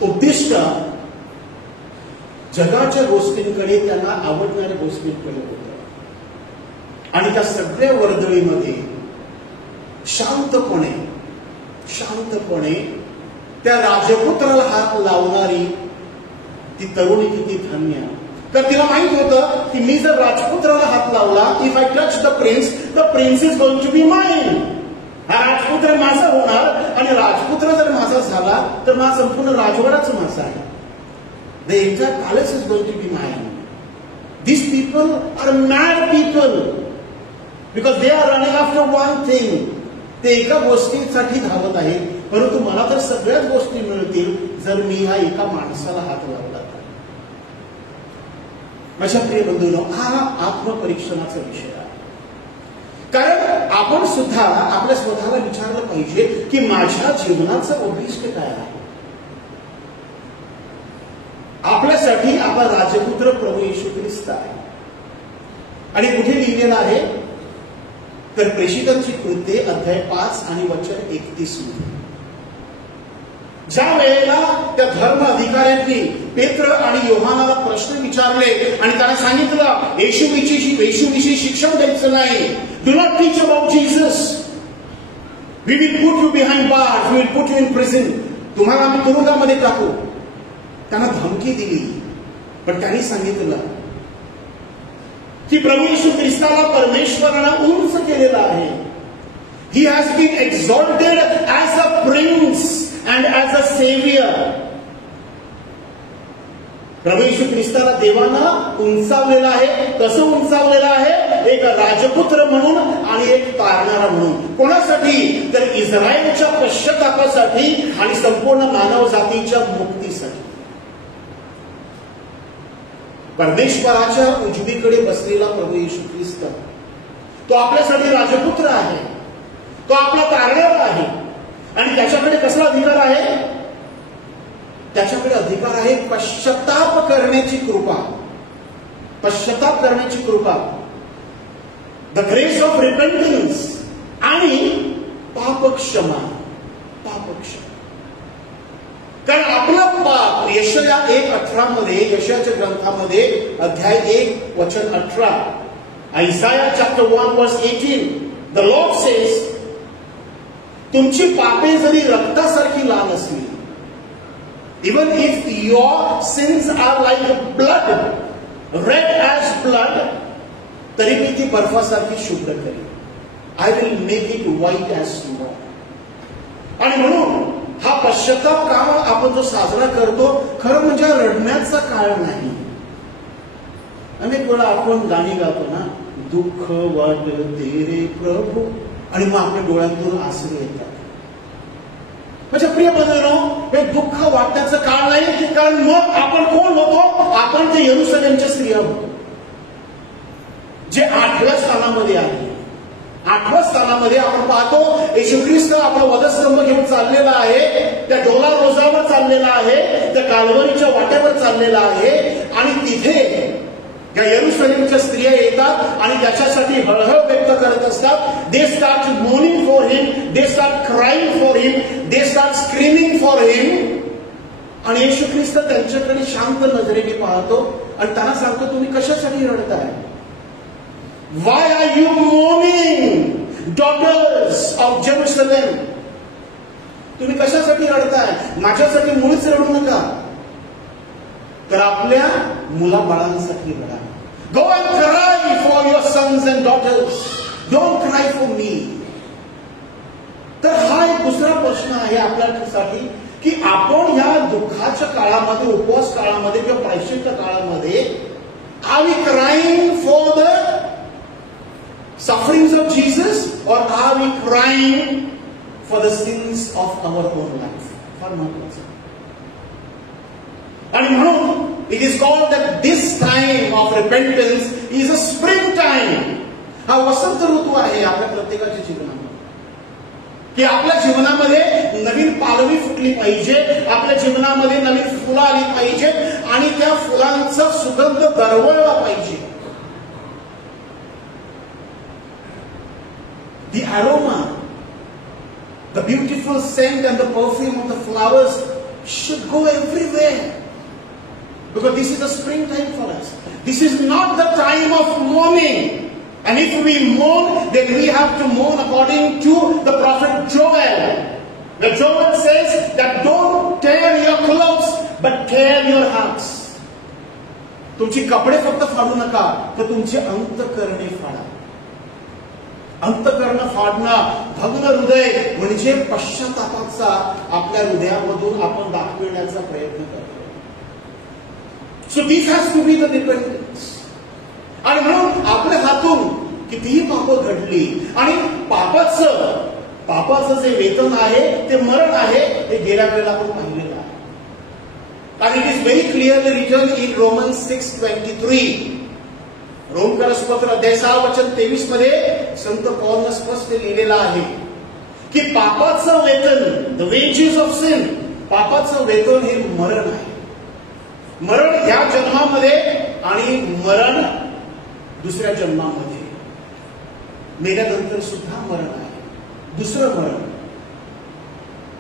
उद्दिष्ट जगाच्या गोष्टींकडे, त्यांना आवडणाऱ्या गोष्टींकडे होतं. आणि त्या सगळ्या वर्दळीमध्ये शांतपणे त्या राजपुत्राला हात लावणारी ती तरुणी किती धन्य. तर तिला माहित होतं की मी जर राजपुत्राला हात लावला, if I touch the prince is going to be mine. हा राजपुत्र माझा होणार, आणि राजपुत्र जर माझा झाला तर माझा संपूर्ण राजवाडाच माझा आहे. The entire palace is going to be mine. These people are mad people because they are running after one thing. ते एका गोष्टीसाठी धावत आहेत, परंतु मला तर सगळ्याच गोष्टी मिळतील जर मी ह्या एका माणसाला हात लावला. माझ्या प्रिय बंधूंनो, हा आत्मपरीक्षणाचा विषय आहे. कारण आपण सुद्धा आपल्या स्वतःला विचारलं पाहिजे की माझ्या जीवनाचं उद्दिष्ट काय आहे. आपल्यासाठी आपला राजपुत्र प्रभू येशू ख्रिस्त आहे. आणि कुठे लिहिलेलं आहे तर प्रेषितांची कृत्ये अध्याय 5 आणि वचन 31 मध्ये. ज्या वेळेला त्या धर्म अधिकाऱ्यांनी पेत्र आणि योहानाला प्रश्न विचारले आणि त्यांना सांगितलं येशूविषयी शिक्षण द्यायचं नाही. Do not teach about Jesus. We will put you behind bars, we will put you in prison. तुम्हाला आम्ही तुरुंगामध्ये टाकू. त्यांना धमकी दिली. पण त्यांनी सांगितलं की प्रभू येशू ख्रिस्ताला परमेश्वरानं उंच केलेलं आहे. He has been exalted as a prince and as a saviour. प्रभू येशू ख्रिस्ताला देवानं उंचावलेलं आहे. कसं उंचावलेलं आहे? एक राजपुत्र म्हणून आणि एक तारणारा म्हणून. कोणासाठी? तर इस्रायलच्या पश्चातापासाठी आणि संपूर्ण मानव जातीच्या मुक्तीसाठी. परमेश्वराच्या उजवीकडे बसलेला प्रभू येशू ख्रिस्त, तो आपल्यासाठी राजपुत्र आहे, तो आपला तारणारा आहे. आणि त्याच्याकडे कसला अधिकार आहे? त्याच्याकडे अधिकार आहे पश्चाताप करण्याची कृपा. पश्चाताप करण्याची कृपा, द ग्रेस ऑफ रिपेंटन्स आणि पापक्षमा. कारण आपला पाप यशाया 1:18 मध्ये, यशायाच्या ग्रंथामध्ये अध्याय 1 वचन 18, आयसाया चॅप्टर 1 वर्स 18, द लॉर्ड सेज, तुमची पापे जरी रक्तासारखी लाल असली, even if your sins are like blood, red as blood, तरी मी ती बर्फासारखी शुभ्र करेन. I will make it white as snow. आणि म्हणून हा पश्चाताप काळ आपण जो साजरा करतो, खरं म्हणजे रडण्याचा काळ नाही. अनेक वेळा आपण गाणी गातो ना, दुःख वाटते रे प्रभू, आणि मग आपल्या डोळ्यातून आसरू येतात. म्हणजे प्रिय बंधूंनो, हे दुःख वाटण्याचं काळ नाही. कारण मग आपण कोण होतो? आपण ते यरुशलेमच्या स्त्रिया होतो, जे 8व्या स्थानामध्ये आहे. 8व्या स्थानामध्ये आपण पाहतो येशू ख्रिस्त आपला वधस्तंभ घेऊन चाललेला आहे, त्या डोला रोजावर चाललेला आहे, त्या कालवरीच्या वाट्यावर चाललेला आहे. आणि तिथे या यरुशलेमच्या स्त्रिया येतात आणि त्याच्यासाठी हळहळ व्यक्त करत असतात. They start mourning for him, they start crying for him, they start screaming for him. आणि येशू ख्रिस्त त्यांच्याकडे शांत नजरेने पाहतो आणि त्यांना सांगतो, तुम्ही कशासाठी रडताय? Why are you mourning, daughters of Jerusalem? तुम्ही कशासाठी रडताय? माझ्यासाठी मुळीच रडू नका, तर आपल्या मुलाबाळांसाठी रडा. Go and cry for your sons and daughters. Don't cry for me. तर हा एक दुसरा प्रश्न आहे आपल्यासाठी की आपण ह्या दुःखाच्या काळामध्ये, उपवास काळामध्ये किंवा प्रायश्चित्त काळामध्ये, are we crying for the sufferings of Jesus, or are we crying for the sins of our own life? फार महत्वाचं. आणि म्हणून it is called that this time of repentance is a spring time. हा वसंत ऋतू आहे आपल्या प्रत्येकाच्या जीवनामध्ये, की आपल्या जीवनामध्ये नवीन पालवी फुटली पाहिजे, आपल्या जीवनामध्ये नवीन फुलं आली पाहिजे. आणि त्या फुलांचा सुगंध दरवळला पाहिजे. The aroma, the beautiful scent and the perfume of the flowers should go everywhere. Because this is a springtime for us. This is not the time of mourning. And if we mourn, then we have to mourn according to the prophet Joel. The Joel says that don't tear your clothes, but tear your hearts. तुमची कपडे फक्त फाडू नका, तर तुमचे अंतःकरणे फाडा. अंतःकरण फाडणं, भग्न हृदय म्हणजे पश्चातापाचा आपल्या हृदयामधून आपण दाखविण्याचा प्रयत्न करतो. So this has to be the dependence. आणि म्हणून आपल्या हातून कितीही पाप घडली आणि पापाचं जे वेतन आहे ते मरण आहे, हे गेल्या वेळेला आपण पाहिलेलं आहे. आणि it is very clearly written in Romans 6:23. रोमकरसपत्र अध्याय 6 वचन 23 मध्ये संत पौलनं स्पष्ट लिहिलेलं आहे की पापाचं वेतन, द वेजेस ऑफ सिन, पापाचं वेतन हे मरण आहे. मरण ह्या जन्मामध्ये आणि मरण दुसऱ्या जन्मामध्ये. मेल्यानंतर सुद्धा मरण आहे, दुसरं मरण.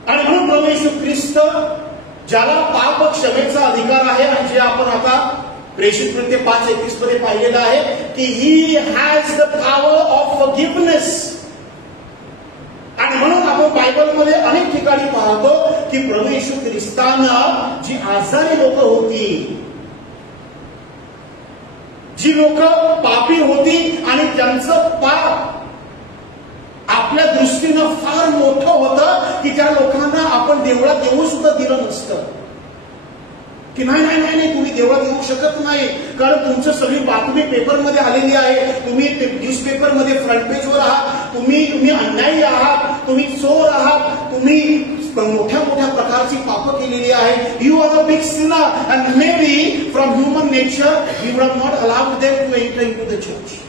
आणि म्हणून प्रभू येशू ख्रिस्त ज्याला पाप क्षमेचा अधिकार आहे आणि जे आपण आता प्रेषित कृत्य 5:31 मध्ये पाहिलेलं आहे की he has the power of forgiveness. आणि म्हणून आपण बायबलमध्ये अनेक ठिकाणी पाहतो की प्रभू येशू ख्रिस्तानं जी आजारी लोक होती, जी लोक पापी होती आणि त्यांचं पाप आपल्या दृष्टीनं फार मोठं होतं की त्या लोकांना आपण देवळात येऊ सुद्धा दिलं नसतं. की नाही तुम्ही देवळात येऊ शकत नाही, कारण तुमचं सगळी बातमी पेपरमध्ये आलेली आहे, तुम्ही न्यूजपेपरमध्ये फ्रंट पेजवर आहात, तुम्ही अन्यायी आहात, तुम्ही चोर आहात, तुम्ही मोठ्या मोठ्या प्रकारची पापं केलेली आहे. You are a big sinner and may be from human nature we would have not allowed them to enter into the church.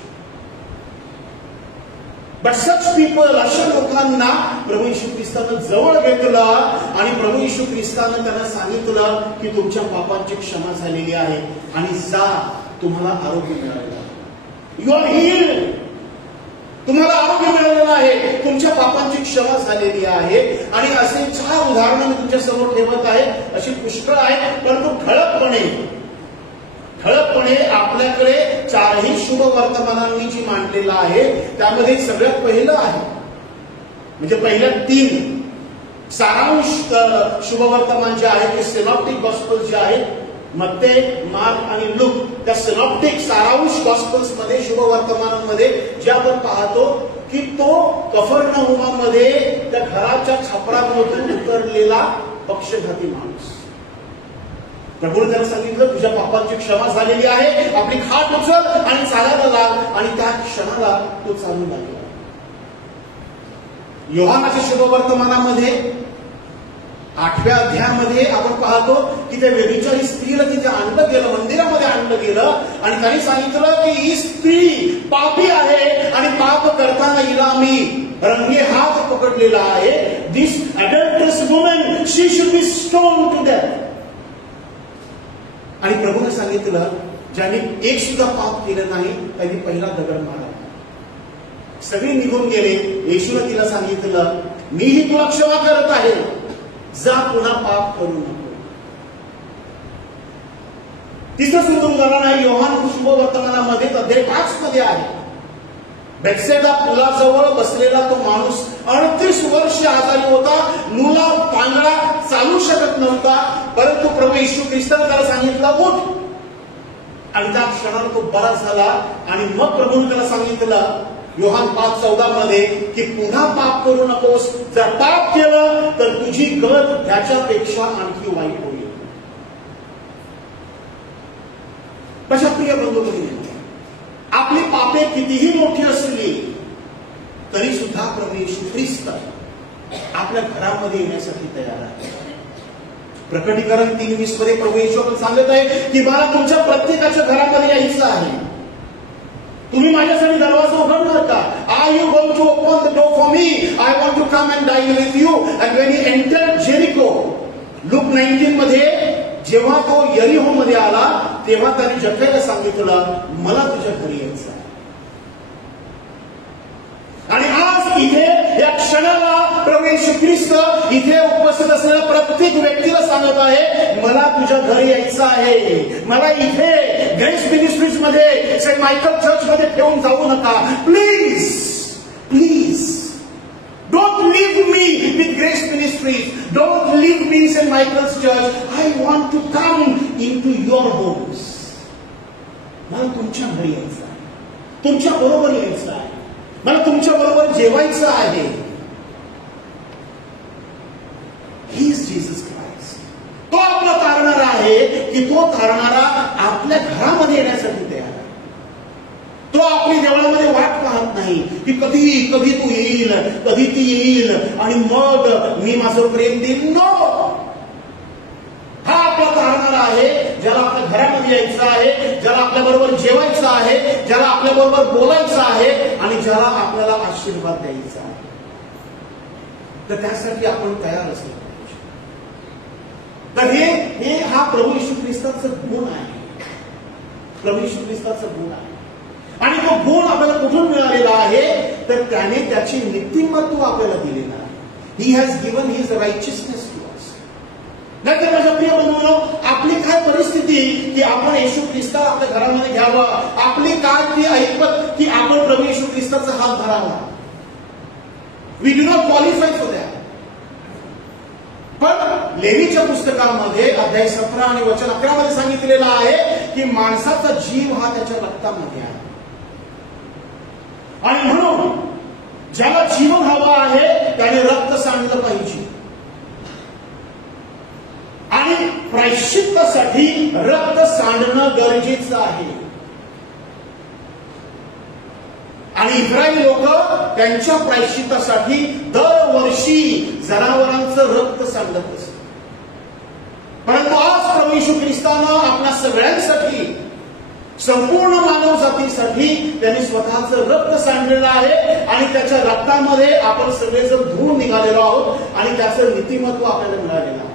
But such people, अशा लोकांना प्रभू येशू ख्रिस्तानं जवळ घेतलं आणि प्रभू येशू ख्रिस्तानं त्यांना सांगितलं की तुमच्या पापांची क्षमा झालेली आहे आणि जा, तुम्हाला आरोग्य मिळालेलं आहे. You are healed. तुम्हाला आरोग्य मिळालेलं आहे, तुमच्या पापांची क्षमा झालेली आहे. आणि असे 4 उदाहरणं मी तुमच्या समोर ठेवत आहे. अशी पुष्कळ आहेत, परंतु ठळकपणे आपल्याकडे 4ही शुभ वर्तमानांनी जी मांडलेलं आहे त्यामध्ये सगळ्यात पहिलं आहे, म्हणजे पहिल्या 3 सारांश शुभवर्तमान जे आहे ते सिनॉप्टिक गॉस्पल जे आहेत, मत्ते, मार्क आणि लूक, त्या सिनॉप्टिक सारांश गॉस्पल्स मध्ये, शुभवर्तमानांमध्ये जे आपण पाहतो की तो कफरनहूमामध्ये त्या घराच्या छपरामधून उतरलेला पक्षघाती माणूस. प्रभूने त्याला सांगितलं तुझ्या पापांची क्षमा झालेली आहे, आपली खाट उचल आणि चालायला लाग. आणि त्या क्षणाला तो चालू लागला. योहानाच्या शुभवर्तमानामध्ये 8व्या अध्यायामध्ये आपण पाहतो की त्या व्यभिचारी स्त्रीला तिथे आणलं गेलं, मंदिरामध्ये आणलं गेलं आणि त्यांनी सांगितलं की ही स्त्री पापी आहे आणि पाप करताना हिला मी रंगे हात पकडलेला आहे. This adulterous woman, she should be stone to death. आणि प्रभूने सांगितलं ज्यांनी एक सुद्धा पाप केलं नाही त्यांनी पहिला दगड मारा. सगळे निघून गेले. येशूने तिला सांगितलं मीही तुला क्षमा करत आहे, जा पुन्हा पाप करू नको. तिसरं सुद्धा उदाहरण आहे योहान शुभवर्तमानामध्ये अध्याय 5 मध्ये आहे. बेथसेदा पुलाजवळ बसलेला तो माणूस 38 वर्ष आजारी होता, मुला पांगळा चालू शकत नव्हता, परंतु प्रभू येशू ख्रिस्ताने त्याला सांगितलं उठ. आणि त्या क्षणाला तो बरा झाला. आणि मग प्रभूने त्याला सांगितलं योहान 5:14 मध्ये की पुन्हा पाप करू नकोस, जर पाप केलं तर तुझी गत त्याच्यापेक्षा आणखी वाईट होईल. माझ्या प्रिय बंधू, आपली पापे कितीही मोठी असली तरी सुद्धा प्रभू येशू ख्रिस्त आपल्या घरामध्ये येण्यासाठी तयार आहे. प्रकटीकरण 3:20 मध्ये प्रभू येशू आपण सांगत आहे की मला तुमच्या प्रत्येकाच्या घरामध्ये यायचं आहे. तुम्ही माझ्यासाठी दरवाजा उघडणार का? Are you going to open the door for me? I want to come and dine with you. And when he entered Jericho, Luke 19 मध्ये जेव्हा तो यरीहो मध्ये आला तेव्हा त्याने जक्कईला सांगितलं, मला तुझ्या घरी यायचं आहे. आणि आज इथे या क्षणाला प्रभू येशू ख्रिस्त इथे उपस्थित असलेल्या प्रत्येक व्यक्तीला सांगत आहे, मला तुझ्या घरी यायचं आहे. मला इथे ग्रेस मिनिस्ट्रीज मध्ये, सेंट मायकल चर्च मध्ये ठेवून जाऊ नका. Please please don't leave me with Grace Ministries. Don't leave me in St. Michael's Church. I want to come into your homes. मला तुमच्या घरी यायचं आहे, तुमच्या बरोबर यायचं आहे, मला तुमच्या बरोबर जेवायचं आहे. He is Jesus Christ. तो आपला तारणारा आहे की तो तारणारा आपल्या घरामध्ये येण्यासाठी तयार आहे. तो आपली देवळामध्ये वाट पाहत नाही की कधी कधी तू येईल, कधी ती येईल आणि मग मी माझं प्रेम देईन. नो, हा आपला तारणारा आहे ज्याला आपल्या घरामध्ये यायचं आहे, ज्याला आपल्या बरोबर जेवायचं आहे, ज्याला आपल्या बरोबर बोलायचं आहे आणि ज्याला आपल्याला आशीर्वाद द्यायचा आहे. तर त्यासाठी आपण तयार असलो पाहिजे. तर हे हा प्रभू येशू ख्रिस्ताचं गुण आहे, प्रभू येशू ख्रिस्ताचं गुण आहे. आणि तो गुण आपल्याला कुठून मिळालेला आहे, तर त्याने त्याची नीतिमत्व आपल्याला दिलेलं आहे. He has given his righteousness to us. नाहीतर माझ्या प्रिय बंधूंनो, आपली काय परिस्थिती की आपण येशू ख्रिस्ताला आपल्या घरामध्ये घ्यावं, आपली काय ती ऐकत की आपण प्रभू येशू ख्रिस्ताचा हात धरावा. We do not qualify for that. पण लेवीच्या पुस्तकामध्ये अध्याय 17 आणि वचन 11 मध्ये सांगितलेलं आहे की माणसाचा जीव हा त्याच्या रक्तामध्ये आहे. आणि म्हणून ज्याला जीवन हवं आहे त्याने रक्त सांडलं पाहिजे. आणि प्रायश्चित्तासाठी रक्त सांडणं गरजेचं आहे. आणि इस्रायली लोक त्यांच्या प्रायश्चित्तासाठी दरवर्षी जनावरांचं रक्त सांडत असत. परंतु आज प्रभू येशू ख्रिस्तानं आपल्या सगळ्यांसाठी, संपूर्ण मानव जातीसाठी त्यांनी स्वतःचं रक्त सांडलेलं आहे. आणि त्याच्या रक्तामध्ये आपण सगळेजण धुवून निघालेलो आहोत आणि त्याचं नीतिमत्व आपल्याला मिळालेलं आहे.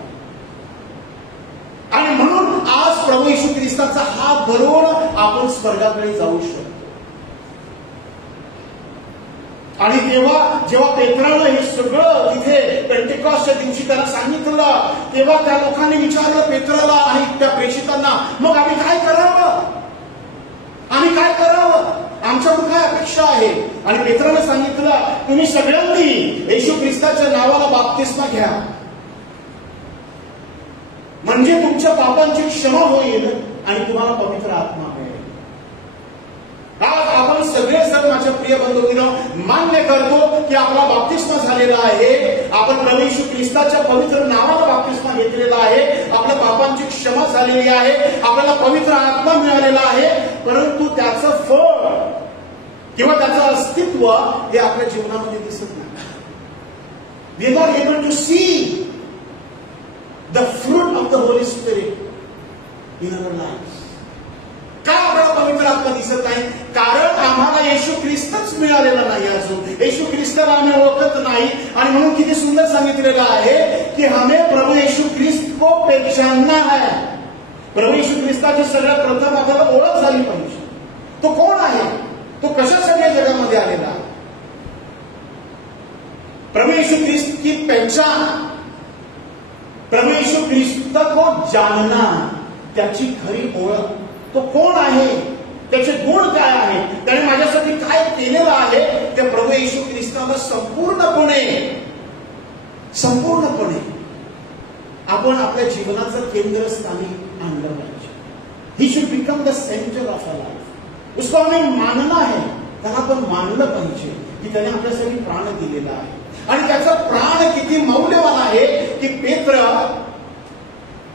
आणि म्हणून आज प्रभू येशू ख्रिस्ताचा हात धरून आपण स्वर्गाकडे जाऊ शकतो. आणि जेव्हा पेत्रानं हे सगळं तिथे पेंटेकॉस्टच्या दिवशी त्याला सांगितलं, तेव्हा त्या लोकांनी विचारलं पेत्राला आणि त्या प्रेषितांना, मग आम्ही काय करावं, आम्ही काय करावं, आमच्याकडून काय अपेक्षा आहे. आणि पेत्रानं सांगितलं, तुम्ही सगळ्यांनी येशू ख्रिस्ताच्या नावाला बाप्तिस्मा घ्या, म्हणजे तुमच्या पापांची क्षमा होईल आणि तुम्हाला पवित्र आत्मा मिळेल. आज आपण सगळेजण माझ्या प्रिय बंधूंनो मान्य करतो की आपला बाप्तिस्मा झालेला आहे, आपण प्रभू येशू ख्रिस्ताच्या पवित्र नावाला बाप्तिस्मा घेतलेला आहे, आपल्या पापांची क्षमा झालेली आहे, आपल्याला पवित्र आत्मा मिळालेला आहे. परंतु त्याचं फळ किंवा त्याचं अस्तित्व हे आपल्या जीवनामध्ये दिसत नाही. We are not able to see the fruit of the Holy Spirit in our life. का आपल्याला पवित्र आत्मा दिसत नाही? कारण आम्हाला येशू ख्रिस्तच मिळालेला नाही अजून. येशू ख्रिस्ताला आम्ही ओळखत नाही. आणि म्हणून किती सुंदर सांगितलेलं आहे की हमें प्रभू येशू ख्रिस्त को पहचानना है. प्रभू येशू ख्रिस्ताची सगळ्यात प्रथम आपल्याला ओळख झाली पाहिजे. तो कोण आहे, तो कशासाठी या जगामध्ये आलेला आहे. प्रभू येशू ख्रिस्त की पहचान, प्रभू येशू ख्रिस्त को जानना, त्याची खरी ओळख, तो कोण आहे, त्याचे गुण काय आहे, त्याने माझ्यासाठी काय केलेलं आहे, ते प्रभू येशू ख्रिस्ताला संपूर्णपणे आपण आपल्या जीवनाचं केंद्रस्थानी आणलं पाहिजे. He should become the centre of our life. उसको हमें मानना है, त्याला आपण मानलं पाहिजे की त्याने आपल्यासाठी प्राण दिलेला आहे. आणि त्याचा प्राण किती मौल्यवान आहे की पेत्र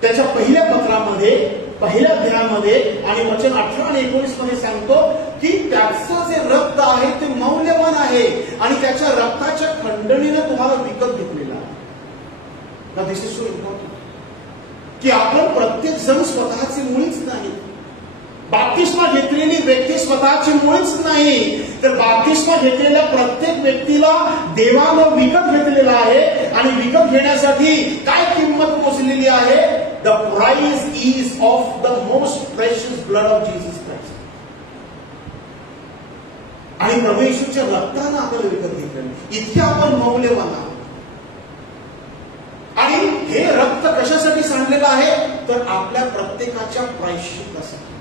त्याच्या पहिल्या पत्रामध्ये, पहिल्या अध्यायामध्ये आणि वचन 18 आणि 19 मध्ये सांगतो की त्याचं जे रक्त आहे ते मौल्यवान आहे आणि त्याच्या रक्ताच्या खंडणीनं तुम्हाला विकत घेतलेला आहे. दिस इज सो इम्पॉर्टंट की आपण प्रत्येक जण स्वतःची मुळीच नाही. बाप्तिस्मा घेतलेली व्यक्ती स्वतःची मुळीच नाही, तर बाप्तिस्मा घेतलेल्या प्रत्येक व्यक्तीला देवानं विकत घेतलेला आहे. आणि विकत घेण्यासाठी काय किंमत मोजलेली आहे? The price is of the most precious blood of Jesus Christ. आणि प्रभू येशूच्या रक्तानं आपल्याला विकत घेतलं. इतके आपण मौल्यवान आहोत. आणि हे रक्त कशासाठी सांडलेलं आहे तर आपल्या प्रत्येकाच्या प्रायश्चित्तासाठी.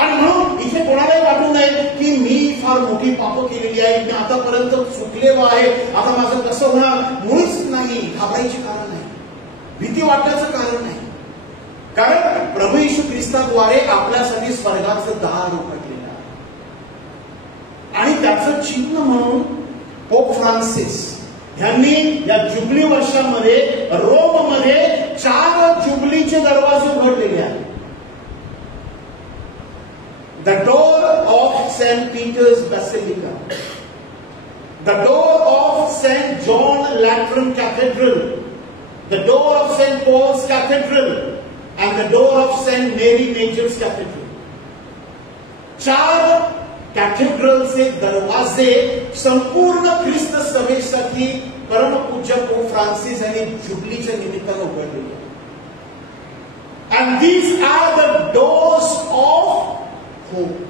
आणि म्हणून इथे कोणालाही वाटू नये की मी फार मोठी पापं केलेली आहे, मी आतापर्यंत चुकलेलो आहे, आता माझं कसं होणार. मुळीच नाही. घाबरायचे कारण नाही, भीती वाटण्याचं कारण नाही. कारण प्रभू येशू ख्रिस्ताद्वारे आपल्यासाठी स्वर्गाचं दार उघडलेलं आहे. आणि त्याचं चिन्ह म्हणून पोप फ्रान्सिस यांनी या जुबली वर्षामध्ये रोममध्ये 4 जुबलीचे दरवाजे उघडलेले आहेत. The door of St. Peter's Basilica, the door of St. John Lateran Cathedral, the door of St. Paul's Cathedral, and the door of St. Mary Major's Cathedral. 4 कॅथेड्रलचे दरवाजे संपूर्ण ख्रिस्त सभेसाठी परमपूज्य पोप फ्रान्सिस यांनी जुबलीच्या निमित्तानं उघडलेले. And these are the doors of hope.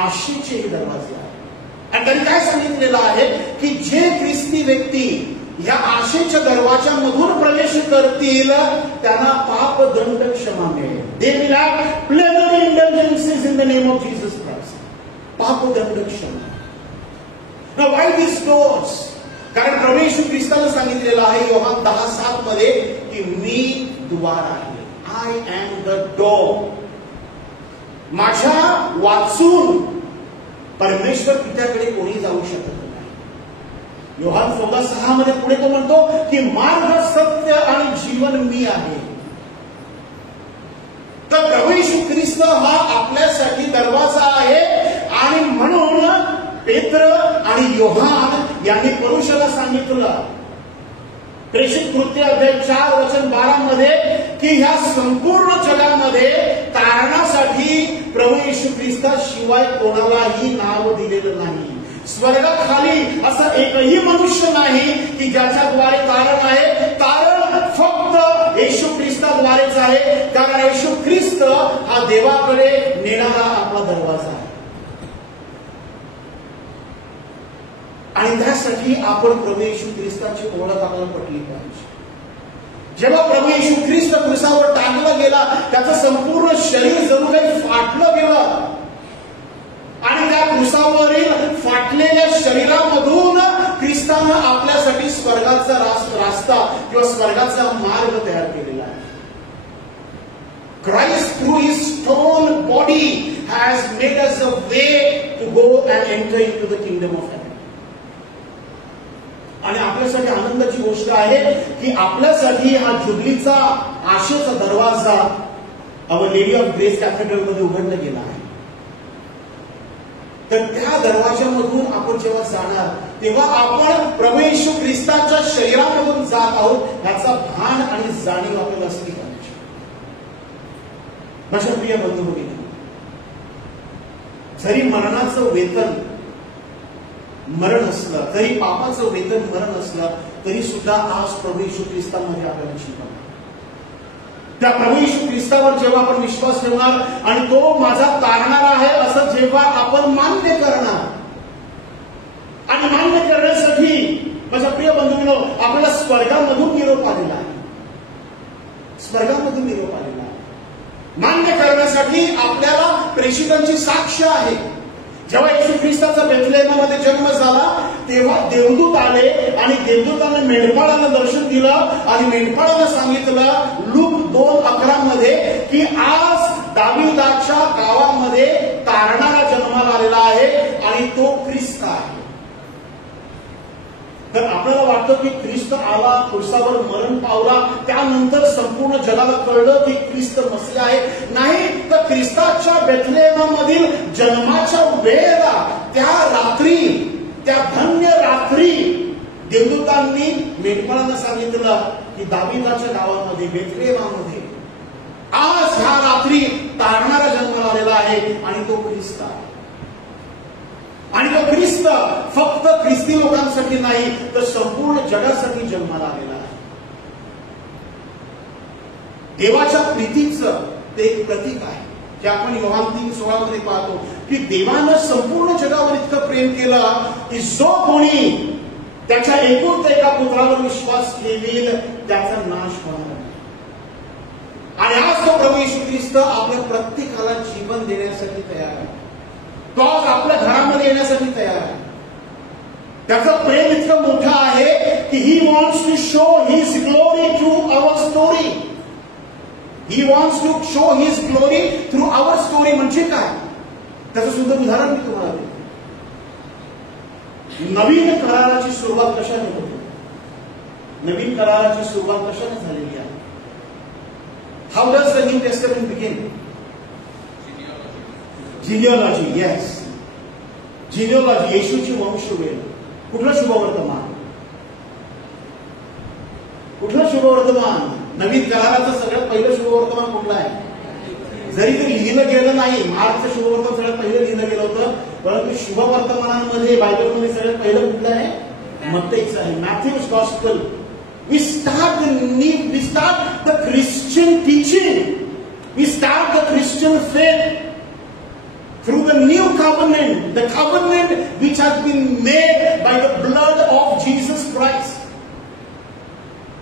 आशेचे हे दरवाजे आहेत. आणि त्यांनी काय सांगितलेलं आहे की जे ख्रिस्ती व्यक्ती या आशेच्या दरवाजामधून प्रवेश करतील त्यांना पाप दंड क्षमा मिळेल. They will have plenary indulgences in the name of Jesus Christ. पाप दंड क्षमा. Now why this doors? कारण प्रभू येशू ख्रिस्ताने सांगितलेलं आहे योहान 10:7 मध्ये की मी द्वार आहे. I am the door. माझ्या वाचून परमेश्वर पित्याकडे कोणी जाऊ शकत नाही. योहान 14:6 मध्ये पुढे तो म्हणतो की मार्ग, सत्य आणि जीवन मी आहे. तर प्रभू येशू ख्रिस्त हा आपल्यासाठी दरवाजा आहे. आणि म्हणून पेत्र आणि योहान यांनी परुषाला सांगितलं प्रेषित कृत्य अध्याय 4:12 मध्ये की ह्या संपूर्ण जगामध्ये तारणासाठी प्रभू येशू ख्रिस्ताशिवाय कोणालाही नाव दिलेलं नाही. स्वर्गाखाली असं एकही मनुष्य नाही की ज्याच्याद्वारे तारण आहे. तारण फक्त येशू ख्रिस्ताद्वारेच आहे. कारण येशू ख्रिस्त हा देवाकडे नेणारा आपला दरवाजा आहे. आणि त्यासाठी आपण प्रभू येशू ख्रिस्ताची ओळख आपल्याला पटली पाहिजे. जेव्हा प्रभू येशू ख्रिस्त क्रूसावर टाकला गेला त्याचं संपूर्ण शरीर जणू काही फाटलं गेलं. आणि त्या क्रूसावरील फाटलेल्या शरीरामधून ख्रिस्तानं आपल्यासाठी स्वर्गाचा रास्ता किंवा स्वर्गाचा मार्ग तयार केलेला आहे. Christ through his stone body has made us a way to go and enter into the kingdom of heaven. आणि आपल्यासाठी आनंदाची गोष्ट आहे की आपल्यासाठी हा जुबलीचा आशेचा दरवाजा our lady of grace cathedral मध्ये उघडला गेला आहे. तर त्या दरवाजामधून आपण जेव्हा जाणार तेव्हा आपण प्रभू येशू ख्रिस्ताच्या शरीरामधून जात आहोत याचा भान आणि जाणीव आपल्याला असली पाहिजे. माझ्या प्रिय बंधू भगिनी, जरी मरणाचं वेतन मरण असलं, जरी पापाचं वेतन मरण असलं तरी सुद्धा आज प्रभू येशू ख्रिस्तामध्ये आपल्याला शिकवणार. त्या प्रभू येशू ख्रिस्तावर जेव्हा आपण विश्वास ठेवणार आणि तो माझा तारणारा आहे असं जेव्हा आपण मान्य करणार आणि मान्य करण्यासाठी माझ्या प्रिय बंधूंनो आपल्याला स्वर्गामधून निरोप आलेला आहे. स्वर्गामधून निरोप आलेला आहे. मान्य करण्यासाठी आपल्याला प्रेषितांची साक्ष आहे. जेव्हा येशू ख्रिस्ताचा बेथलेहमामध्ये जन्म झाला तेव्हा देवदूत आले आणि देवदूताने मेंढपाळाला दर्शन दिलं आणि मेंढपाळाला सांगितलं लूक 2:11 मध्ये की आज दाविदाच्या गावामध्ये तारणारा जन्माला आलेला आहे आणि तो ख्रिस्त आहे. तर आपल्याला वाटतं की ख्रिस्त आला, क्रूसावर मरण पावला, त्यानंतर संपूर्ण जगाला कळलं की ख्रिस्त मसीह आहे. नाही, तर ख्रिस्ताच्या बेथलेहमामधील जन्माच्या वेळेला त्या रात्री, त्या धन्य रात्री देवदूतांनी मेंढपाळांना सांगितलं की दाविदाच्या गावामध्ये बेथलेहमामध्ये आज ह्या रात्री तारणारा जन्माला आलेला आहे आणि तो ख्रिस्त आहे. आणि तो ख्रिस्त फक्त ख्रिस्ती लोकांसाठी नाही तर संपूर्ण जगासाठी जन्माला आलेला आहे. देवाच्या प्रीतीचं ते एक प्रतीक आहे, जे आपण योहान 3:16 मध्ये पाहतो की देवानं संपूर्ण जगावर इतकं प्रेम केलं की जो कोणी त्याच्या एकुलत्या एका पुत्रावर विश्वास ठेवील त्याचा नाश होणार. आणि आज तो प्रभू येशू ख्रिस्त आपल्या प्रत्येकाला जीवन देण्यासाठी तयार आहे. तो आज आपल्या घरामध्ये येण्यासाठी तयार आहे. त्याचं प्रेम इतकं मोठं आहे की he wants to show his glory through our story. He wants to show his glory through our story. म्हणजे काय? त्याचं सुंदर उदाहरण मी तुम्हाला देतो. नवीन कराराची सुरुवात कशाने होते? नवीन कराराची सुरुवात कशाने झालेली आहे? How does the new testament begin? Genealogy. Yes, genealogy. येशूची वंशवेळ. कुठलं शुभवर्तमान? कुठलं शुभवर्तमान? नवीन कराराचं सगळ्यात पहिलं शुभवर्तमान कुठलं आहे? जरी ते लिहिलं गेलं नाही, मार्कचं शुभवर्तमान सगळ्यात पहिलं लिहिलं गेलं होतं, परंतु शुभवर्तमानांमध्ये बायबलमध्ये सगळ्यात पहिलं कुठलं आहे? मत्तेचं आहे. Matthews gospel. We start the Christian teaching. We start the Christian faith through the new covenant, the covenant which has been made by the blood of Jesus Christ.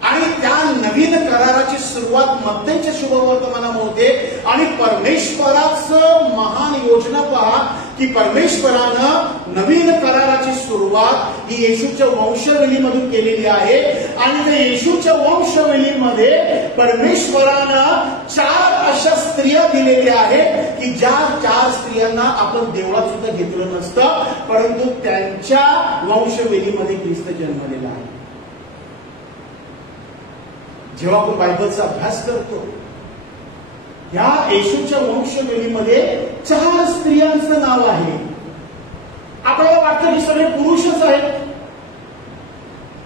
आणि त्या नवीन कराराची सुरुवात मत्तेच्या शुभवर्तमानामध्ये. आणि परमेश्वराचं महान योजना पहा की परमेश्वरानं नवीन कराराची सुरुवात ही येशूच्या वंशवेलीमधून केलेली आहे. आणि त्या येशूच्या वंशवेलीमध्ये परमेश्वरानं 4 अशा स्त्रिया दिलेल्या आहेत की ज्या 4 स्त्रियांना आपण देवळात सुद्धा घेतलं नसतं, परंतु त्यांच्या वंशवेलीमध्ये ख्रिस्त जन्मलेला आहे. जेव्हा आपण बायबलचा अभ्यास करतो, या येशूच्या वंशवेलीमध्ये 4 स्त्रियांचं नाव आहे. आपल्याला वाटतं की सगळे पुरुषच आहेत.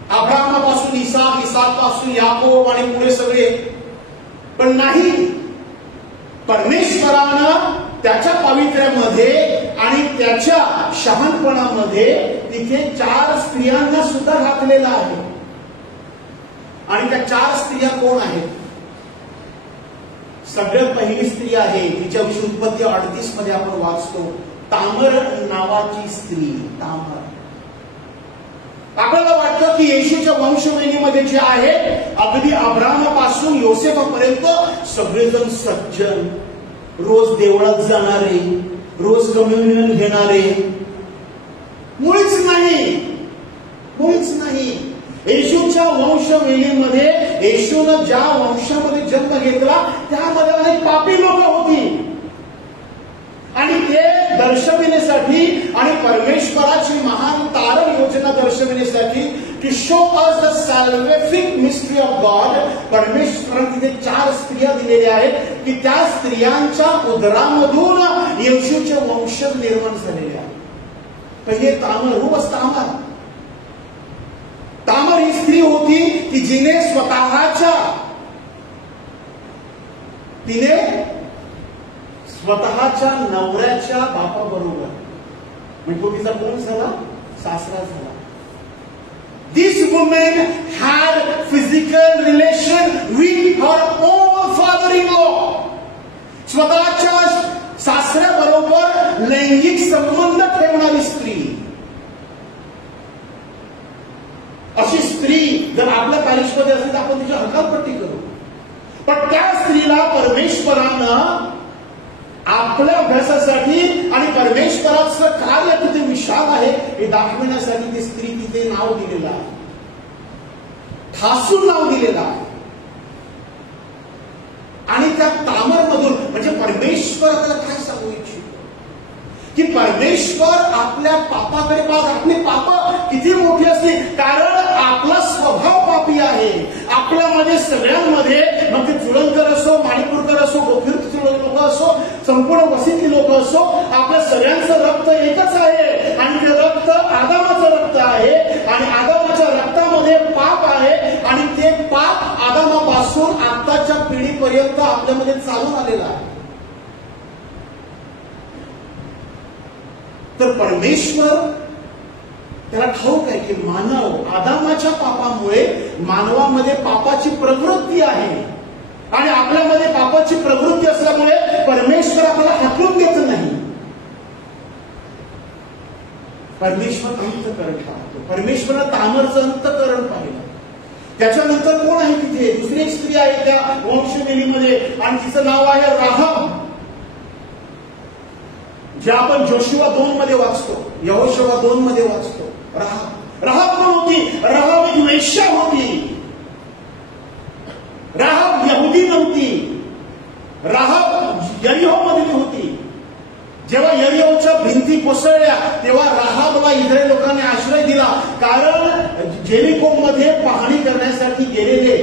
अब्राहमापासून इसाक, इसाकपासून याकोब आणि पुढे सगळे. पण नाही, परमेश्वरानं त्याच्या पावित्र्यामध्ये आणि त्याच्या शहाणपणामध्ये तिथे 4 स्त्रियांना सुद्धा घातलेला आहे. आणि त्या 4 स्त्रिया कोण आहेत? सगळ्यात पहिली स्त्री आहे, तिच्याविषयी उत्पत्ती 38 मध्ये आपण वाचतो, तामर नावाची स्त्री. तामर. आपल्याला वाटतं की येशूच्या वंशवेलीमध्ये जे आहे अगदी अब्राहमापासून योसेफापर्यंत सगळेजण सज्जन, रोज देवळात जाणारे, रोज कम्युनियन घेणारे. मुळीच नाही, मुळीच नाही. येशूच्या वंशवेलीमध्ये येशूनं ज्या वंशामध्ये जन्म घेतला त्यामध्ये अनेक पापी लोक होती. आणि ते दर्शविण्यासाठी आणि परमेश्वराची महान तारण योजना दर्शविण्यासाठी to show us the salvific mystery of God, परमेश्वराने तिथे 4 स्त्रिया दिलेल्या आहेत की त्या स्त्रियांच्या उदरामधून येशूचे वंश निर्माण झालेले आहेत. पहिले तामर. Who was Tomar? तामर ही स्त्री होती की जिने स्वतःच्या नवऱ्याच्या बापाबरोबर, म्हणजे तो तिचा कोण झाला? सासरा झाला. This women had physical relation with her own father in law. स्वतःच्या सासऱ्याबरोबर लैंगिक संबंध ठेवणारी स्त्री. अशी स्त्री जर आपल्या पॅरिशमध्ये असेल तर आपण तिची हकालपट्टी करू. पण त्या स्त्रीला परमेश्वरानं आपल्या अभ्यासासाठी आणि परमेश्वराचं कार्य किती विशाल आहे हे दाखवण्यासाठी ती स्त्री तिथे नाव दिलेलं आहे, ठासून नाव दिलेलं आहे. आणि त्या तामरमधून म्हणजे परमेश्वराला काय सांगू इच्छितो की परमेश्वर आपल्या पापाकडे पाहत. आपली पाप किती मोठी असते, कारण आपला स्वभाव पापी आहे. आपल्यामध्ये सगळ्यांमध्ये, मग ते चुळणकर असो, माणिकपूरकर असो, गोफीरचे लोक असो, संपूर्ण वस्तीतली लोक असो, आपल्या सगळ्यांचं रक्त एकच आहे. आणि ते रक्त आदामाचं रक्त आहे. आणि आदामाच्या रक्तामध्ये पाप आहे. आणि ते पाप आदामापासून आताच्या पिढीपर्यंत आपल्यामध्ये चालून आलेलं आहे. तर परमेश्वर त्याला ठाऊक आहे की मानव आदामाच्या पापामुळे मानवामध्ये पापाची प्रवृत्ती आहे. आणि आपल्यामध्ये पापाची प्रवृत्ती असल्यामुळे परमेश्वर आपल्याला हाकलून देत नाही. परमेश्वर अंतःकरण पाहतो. परमेश्वरानं तामरचं अंतःकरण पाहिलं. त्याच्यानंतर कोण आहे तिथे? दुसरी एक स्त्री आहे त्या वंशवेलीमध्ये आणि तिचं नाव आहे राहाब, जे आपण जोशुआ 2 मध्ये वाचतो, यहोशुआ 2 मध्ये वाचतो. राहाब कोण होती? राहाब एक वेश्या होती. राहाब यहुदी नव्हती. राहाब यरीहो मधली होती. जेव्हा यरीहोच्या भिंती कोसळल्या तेव्हा राहाबला इस्रायल लोकांनी आश्रय दिला, कारण जेरिको मध्ये पाहणी करण्यासाठी गेलेले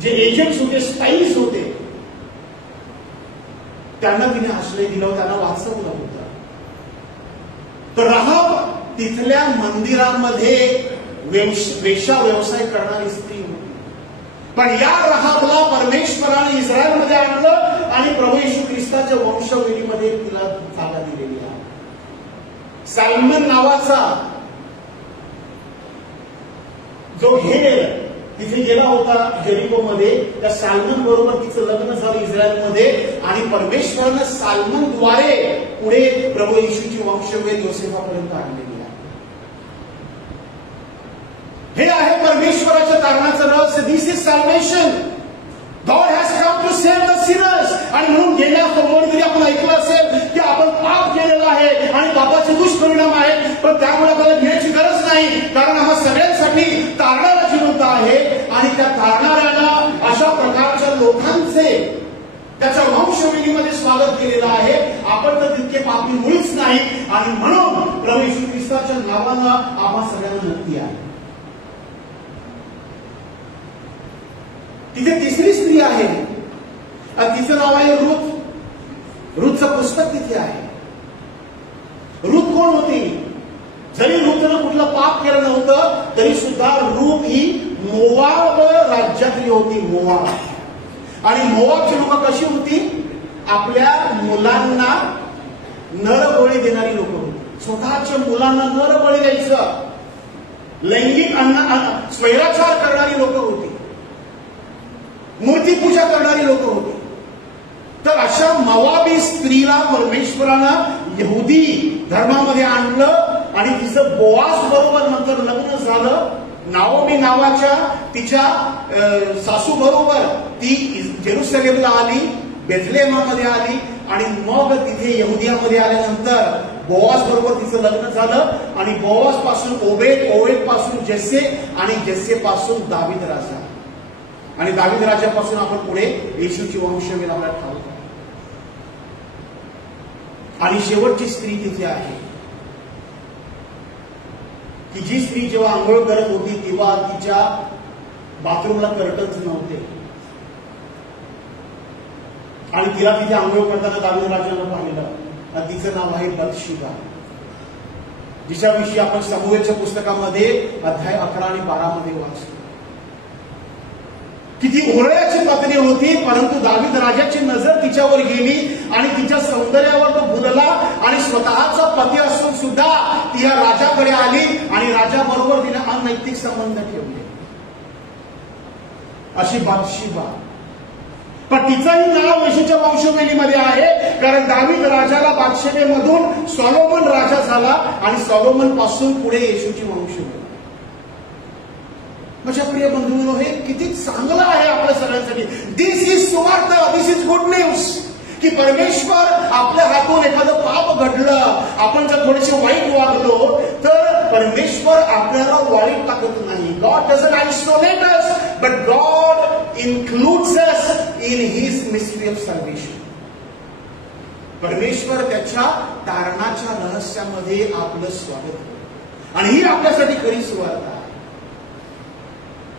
जे एजंट्स होते, स्पाईस होते, त्यांना तिने आश्रय दिला, त्यांना वाचवलं होतं. तर राहाब तिथल्या मंदिरामध्ये वेश्या व्यवसाय करणारी स्त्री होती. पण या राहाबला परमेश्वराने इस्रायलमध्ये आणलं आणि प्रभू येशू ख्रिस्ताच्या वंशवेलीमध्ये तिला जागा दिलेली आहे. सॅल्मन नावाचा जो हेर तिथे गेला होता जेरिकोमध्ये, त्या सॅल्मन बरोबर तिचं लग्न झालं इस्रायलमध्ये आणि परमेश्वरानं सॅल्मनद्वारे पुढे प्रभू येशूची वंशवेल योसेफापर्यंत आणलेली आहे. हे आहे परमेश्वराच्या तारणाचं रहस्य. This is salvation. God has come to save the sinners. आणि म्हणून गेल्या सोमवारी आपण ऐकलं असेल की आपण पाप केलेलं आहे आणि पापाचे दुष्परिणाम आहेत, पण त्यामुळे आपल्याला भिण्याची गरज नाही, कारण आम्हा सगळ्यांसाठी तारणारा जिवंत आहे. आणि त्या तारणाऱ्याला अशा प्रकारच्या लोकांचे त्याच्या वंशवेलीमध्ये स्वागत केलेलं आहे. आपण तर तितके पापी मुळीच नाही आणि म्हणून प्रभू येशू ख्रिस्ताच्या नावानं आम्हा सगळ्यांना नक्की आहे. तिथे तिसरी स्त्री आहे आणि तिचं नाव आहे रूथ. रूथचं पुस्तक तिथे आहे. रूथ कोण होती? जरी रूथनं कुठलं पाप केलं नव्हतं तरी सुद्धा रूथ ही मोवाब राज्यातली होती. मोवाब. आणि मोवाबची लोक कशी होती? आपल्या मुलांना नरबळी देणारी लोक होती. स्वतःच्या मुलांना नरबळी द्यायचं, लैंगिक स्वैराचार करणारी लोक होती, मूर्तीपूजा करणारी लोक होती. तर अशा मोवाबी स्त्रीला परमेश्वरानं यहुदी धर्मामध्ये आणलं आणि तिचं बोआज बरोबर नंतर लग्न झालं. नाओमी नावाच्या तिच्या सासू बरोबर ती जेरुसलेमला आली, बेथलेहमामध्ये आली आणि मग तिथे यहुदियामध्ये आल्यानंतर बोआज बरोबर तिचं लग्न झालं आणि बोआज पासून ओबेद, ओबेद पासून जेसे आणि जेसे पासून दावीद राजा आणि दावीद राजापासून आपण पुढे येशूची वंशवेल आपल्याला ठाऊक. आणि शेवटची स्त्री तिथे आहे की जी स्त्री जेव्हा आंघोळ करत होती तेव्हा तिच्या बाथरूमला कर्टन्स नव्हते आणि तिला तिथे आंघोळ करताना दावीद राजाला पाहिलं आणि तिचं नाव आहे बत्शेबा, जिच्याविषयी आपण समूएलच्या पुस्तकामध्ये अध्याय 11 आणि 12 मध्ये वाचतो. की ती ओरळ्याची पत्नी होती, परंतु दावीद राजाची नजर तिच्यावर गेली आणि तिच्या सौंदर्यावर तो भुलला आणि स्वतःचा पती असून सुद्धा ती या राजाकडे आली आणि राजाबरोबर तिने अनैतिक संबंध ठेवले. अशी बत्शेबा. पण तिचंही नाव येशूच्या वंशवेलीमध्ये आहे, कारण दावीद राजाला बादशेबेमधून सॉलोमन राजा झाला आणि सॉलोमन पासून पुढे येशूची वंशवेल. माझ्या प्रिय बंधूंनो, हे किती चांगलं आहे आपल्या सगळ्यांसाठी. दिस इज सुवार्ता, दिस इज गुड न्यूज. की परमेश्वर आपल्या हातून एखादं पाप घडलं, आपण जर थोडेसे वाईट वागलो तर परमेश्वर आपल्याला वाईट टाकत नाही. God doesn't isolate us, but God includes us in his mystery of salvation. परमेश्वर त्याच्या तारणाच्या रहस्यामध्ये आपलं स्वागत करतो आणि ही आपल्यासाठी खरी सुवार्ता आहे.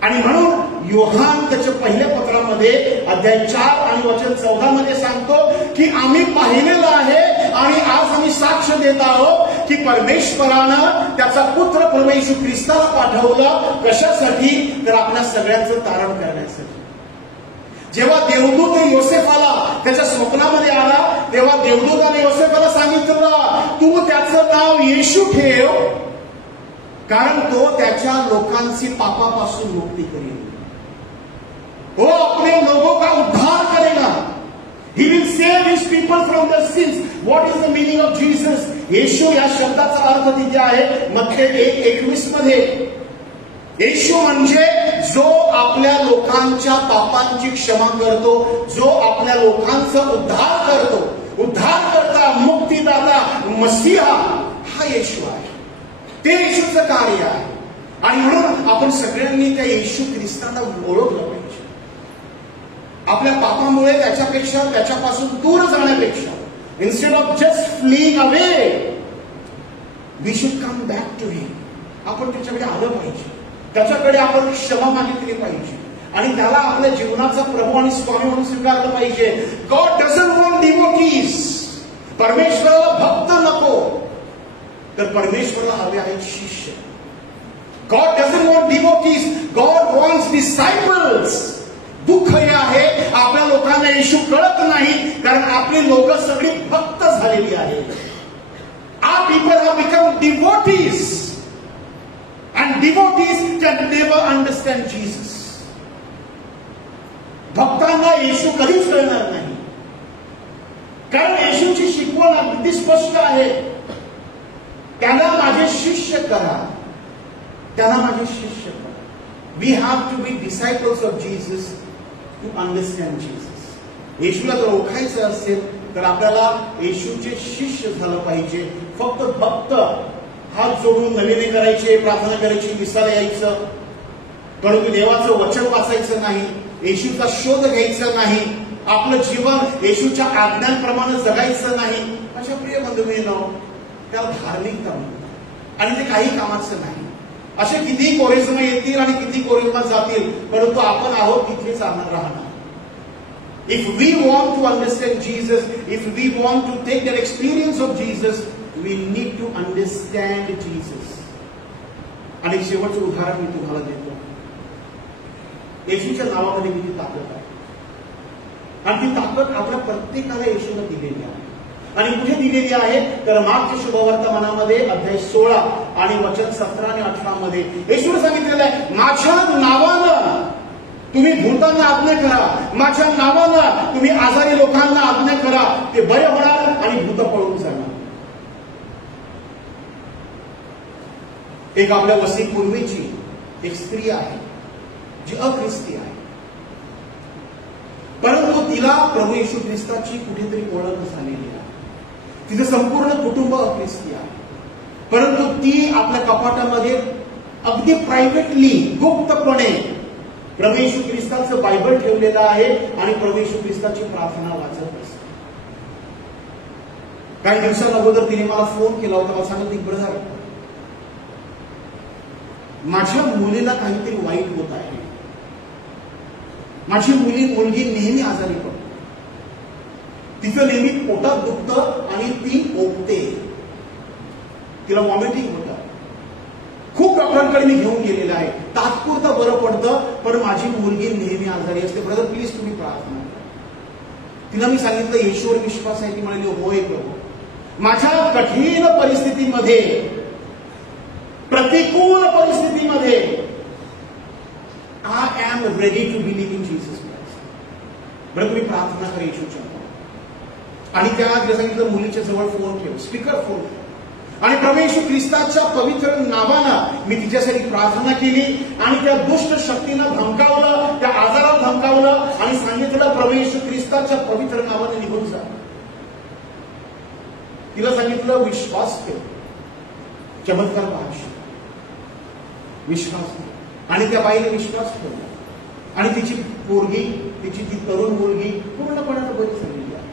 आणि म्हणून योहान त्याच्या पहिल्या पत्रामध्ये अध्याय 4 आणि वचन 14 मध्ये सांगतो की आम्ही पाहिलेलं आहे आणि आज आम्ही साक्ष देत आहोत की परमेश्वरानं त्याचा पुत्र प्रभू येशू ख्रिस्ताला पाठवलं. कशासाठी? तर आपल्या सगळ्यांचं तारण करण्यासाठी. जेव्हा देवदूत योसेफाला त्याच्या स्वप्नामध्ये आला तेव्हा देवदूताने योसेफाला सांगितलं, तू त्याचं नाव येशू ठेव, कारण तो त्याच्या लोकांची पापापासून मुक्ती करेल. हो, अपने लोगों का उद्धार करेगा. He will save his people from their sins. What is the meaning of Jesus? येशू या शब्दाचा अर्थ तिथे आहे मत्ते 1:21 मध्ये. येशू म्हणजे जो आपल्या लोकांच्या पापांची क्षमा करतो, जो आपल्या लोकांचा उद्धार करतो. उद्धारकर्ता, मुक्तिदाता, मसीहा हा येशू आहे. ते येशूचं कार्य आहे. आणि म्हणून आपण सगळ्यांनी त्या येशू ख्रिस्तांना ओळखलं पाहिजे. आपल्या पापामुळे त्याच्यापासून दूर जाण्यापेक्षा instead of just fleeing away, we should come back to him. आपण त्याच्याकडे आलं पाहिजे, त्याच्याकडे आपण क्षमा मागितली पाहिजे आणि त्याला आपल्या जीवनाचा प्रभू आणि स्वामी म्हणून स्वीकारलं पाहिजे. God doesn't want devotees. परमेश्वराला भक्त नको, तर परमेश्वराला हवे आहेत शिष्य. God doesn't want devotees. God wants disciples. दुःख हे आहे आपल्या लोकांना येशू कळत नाही, कारण आपली लोक सगळी भक्त झालेली आहेत. Our people have become devotees, and devotees can never understand Jesus. भक्तांना येशू कधीच कळणार नाही, कारण येशूची शिकवण अगदी स्पष्ट आहे. त्यांना माझे शिष्य करा, त्यांना माझे शिष्य करा. We have to be disciples of Jesus to understand Jesus. येशूला जर ओळखायचं असेल तर आपल्याला येशूचे शिष्य झालं पाहिजे. फक्त भक्त हात जोडून नवीन करायचे, प्रार्थना करायची, विसायला यायचं, परंतु देवाचं वचन वाचायचं नाही, येशूचा शोध घ्यायचा नाही, आपलं जीवन येशूच्या आज्ञांप्रमाणे जगायचं नाही. माझ्या प्रिय बंधूंनो, त्याला धार्मिकता म्हणतात आणि ते काही कामाचं नाही. असे किती कोरिस्मा येतील आणि किती कोरिस्मा जातील, परंतु आपण आहोत तिथेच राहणार. If we want to understand Jesus, if we want to take that experience of Jesus, we need to understand Jesus. आणि शेवटचं उदाहरण मी तुम्हाला देतो. येशूच्या नावामध्ये किती ताकद आहे, आणि ती ताकद आपल्या प्रत्येकाला येशूने दिलेली आहे. आणि कुठे दिलेली आहे तर मार्कच्या शुभवर्तमानामध्ये अध्याय 16 आणि वचन 17 आणि 18 मध्ये येशूने सांगितलेलं आहे, माझ्या नावानं तुम्ही भूतांना आज्ञा करा, माझ्या नावानं तुम्ही आजारी लोकांना आज्ञा करा, ते बरे होणार आणि भूत पळून जाणार. एक आपल्या वस्तीपूर्वीची एक स्त्री आहे जी अख्रिस्ती आहे, परंतु तिला प्रभू येशू ख्रिस्ताची कुठेतरी ओळख झालेली आहे. तिचं संपूर्ण कुटुंब अख्रिस्ती आहे, परंतु ती आपल्या कपाटामध्ये अगदी प्रायव्हेटली, गुप्तपणे प्रभू येशू ख्रिस्ताचं बायबल ठेवलेलं आहे आणि प्रभू येशू ख्रिस्ताची प्रार्थना वाचत असते. काही दिवसांअगोदर तिने मला फोन केला होता. मला सांगितलं, ब्रदर, माझ्या मुलीला काहीतरी वाईट होत आहे. माझी मुलगी नेहमी आजारी पडते, तिचं नेहमी पोटात दुखतं आणि ती ओकते, तिला वॉमिटिंग होतं. खूप डॉक्टरांकडे मी घेऊन गेलेलं आहे, तात्पुरतं बरं पडतं, पण माझी मुलगी नेहमी आजारी असते. ब्रदर, प्लीज तुम्ही प्रार्थना करा. तिला मी सांगितलं, येशूवर विश्वास आहे. ती म्हणाली, होय प्रभू. माझ्या कठीण परिस्थितीमध्ये, प्रतिकूल परिस्थितीमध्ये, I am ready to believe in Jesus Christ. बरं, तुम्ही प्रार्थना करा येशूच्या. आणि त्या सांगितलं, मुलीच्या जवळ फोन ठेव, स्पीकर फोन ठेव, आणि प्रभू येशू ख्रिस्ताच्या पवित्र नावानं मी तिच्यासाठी प्रार्थना केली आणि त्या दुष्ट शक्तीनं धमकावलं, त्या आजाराला धमकावलं आणि सांगितलं, प्रभू येशू ख्रिस्ताच्या पवित्र नावाने निघून जा. तिला सांगितलं, विश्वास ठेव, चमत्कार पाहशील, विश्वास ठेव. आणि त्या बाईने विश्वास ठेवला आणि तिची पोरगी, तिची ती तरुण मुलगी पूर्णपणे बरी झालेली आहे.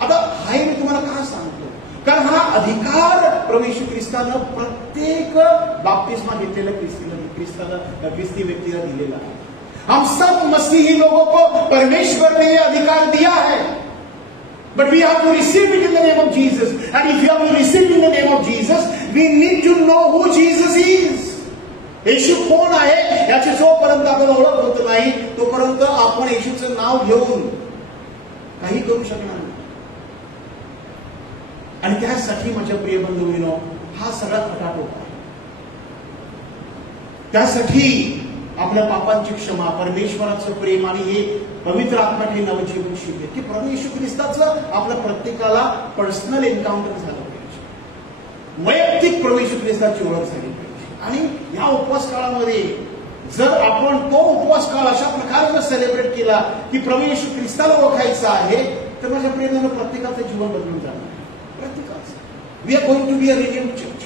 आता हाय मी तुम्हाला का सांगतो, कारण हा अधिकार प्रभू येशू ख्रिस्तानं प्रत्येक बाप्तिस्मा घेतलेल्या ख्रिस्ती व्यक्तीला दिलेला आहे. हम सब मसीही लोगों को परमेश्वर ने यह अधिकार दिया है, but we have to receive it in the name of Jesus. And if you have to receive it in the name of Jesus, we need to know who Jesus is. येशू कोण आहे याची जोपर्यंत आपल्याला ओळख होत नाही, तोपर्यंत आपण येशूचं नाव घेऊन काही करू शकणार नाही. आणि त्यासाठी माझ्या प्रिय बंधूंनो, हा सगळा खटाटोप आहे. त्यासाठी आपल्या पापांची क्षमा, परमेश्वराचं प्रेम आणि हे पवित्र आत्मा हे नवजीवन शिकले की प्रभू येशू ख्रिस्ताचं आपल्या प्रत्येकाला पर्सनल एन्काउंटर झालं पाहिजे, वैयक्तिक प्रभू येशू ख्रिस्ताची ओळख झाली पाहिजे. आणि या उपवास काळामध्ये जर आपण तो उपवास काळ अशा प्रकारे जर सेलिब्रेट केला की प्रभू येशू ख्रिस्ताला ओळखायचं आहे, तर माझ्या प्रेमानं प्रत्येकाचं जीवन बदलून जाणार, प्रत्येकाचं. We are going to be a renewed church.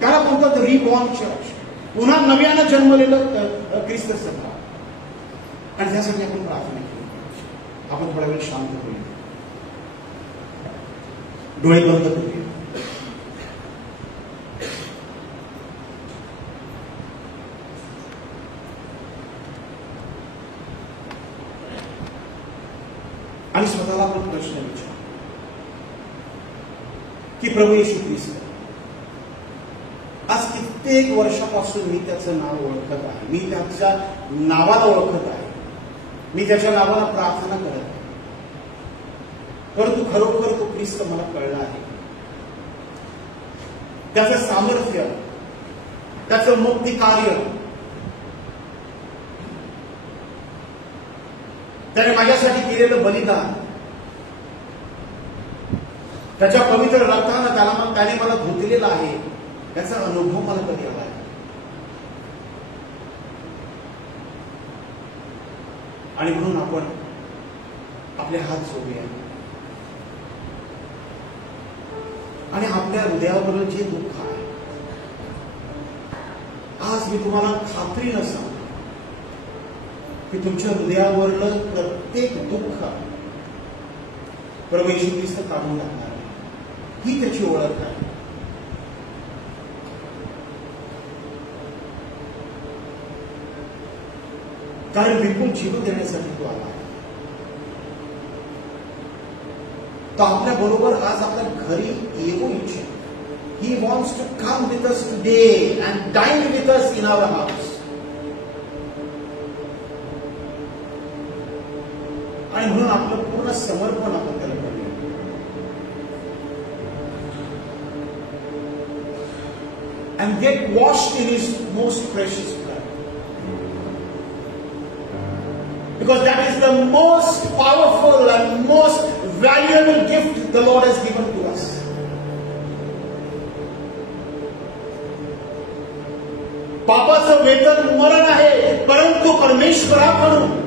त्याला म्हणतात रिबॉर्न चर्च, पुन्हा नव्यानं जन्मलेलं ख्रिस्त सभा. आणि त्यासाठी आपण प्रार्थना केली पाहिजे. आपण थोडा वेळ शांत होईल, डोळे बंद करूया. आणि स्वतःला आपण प्रश्न विचार की प्रभू येशू ख्रिस्त, आज कित्येक वर्षापासून मी त्याचं नाव ओळखत आहे, मी त्याच्या नावाला ओळखत आहे, मी त्याच्या नावाला प्रार्थना करत आहे, परंतु खरोखर तो ख्रिस्त मला कळला आहे. त्याचं सामर्थ्य, त्याचं मुक्ती कार्य, त्याने माझ्यासाठी केलेलं बलिदान, त्याच्या पवित्र रक्तानं त्याने मला धुतलेलं आहे, त्याचा अनुभव मला कधी आला आहे. आणि म्हणून आपण आपले हात जोडूया आणि आपल्या हृदयावरलं जे दुःख आहे, आज मी तुम्हाला खात्रीनं सांगतो की तुमच्या हृदयावरलं प्रत्येक दुःख प्रभू येशू ख्रिस्त काढून टाकणार आहे. ही त्याची ओळख आहे. कारण बिलकुल जीवन देण्यासाठी तो आला आहे. तो आपल्या बरोबर आज आपल्या घरी येऊ इच्छित. He wants to come with us today and dine with us in our house. आणि म्हणून आपलं पूर्ण समर्पण आपण त्याला करूया. And get washed in His most precious blood. Because that is the most powerful and most valuable gift the Lord has given to us. पापाचं वेतन मरण आहे, परंतु परमेश्वराकडून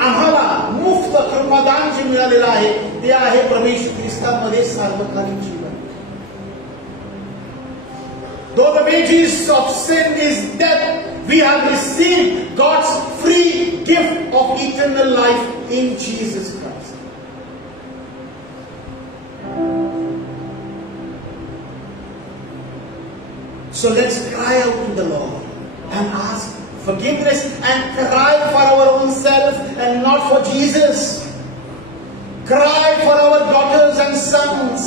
आम्हाला मुफ्त कृपादान जे मिळालेलं आहे ते आहे प्रभू ख्रिस्तामध्ये सार्वकालिक जीवन. Though the wages of sin is death, we have received God's free gift of eternal life in Jesus Christ. So let's cry out to the Lord and ask forgiveness and cry for our own self and not for Jesus. Cry for our daughters and sons.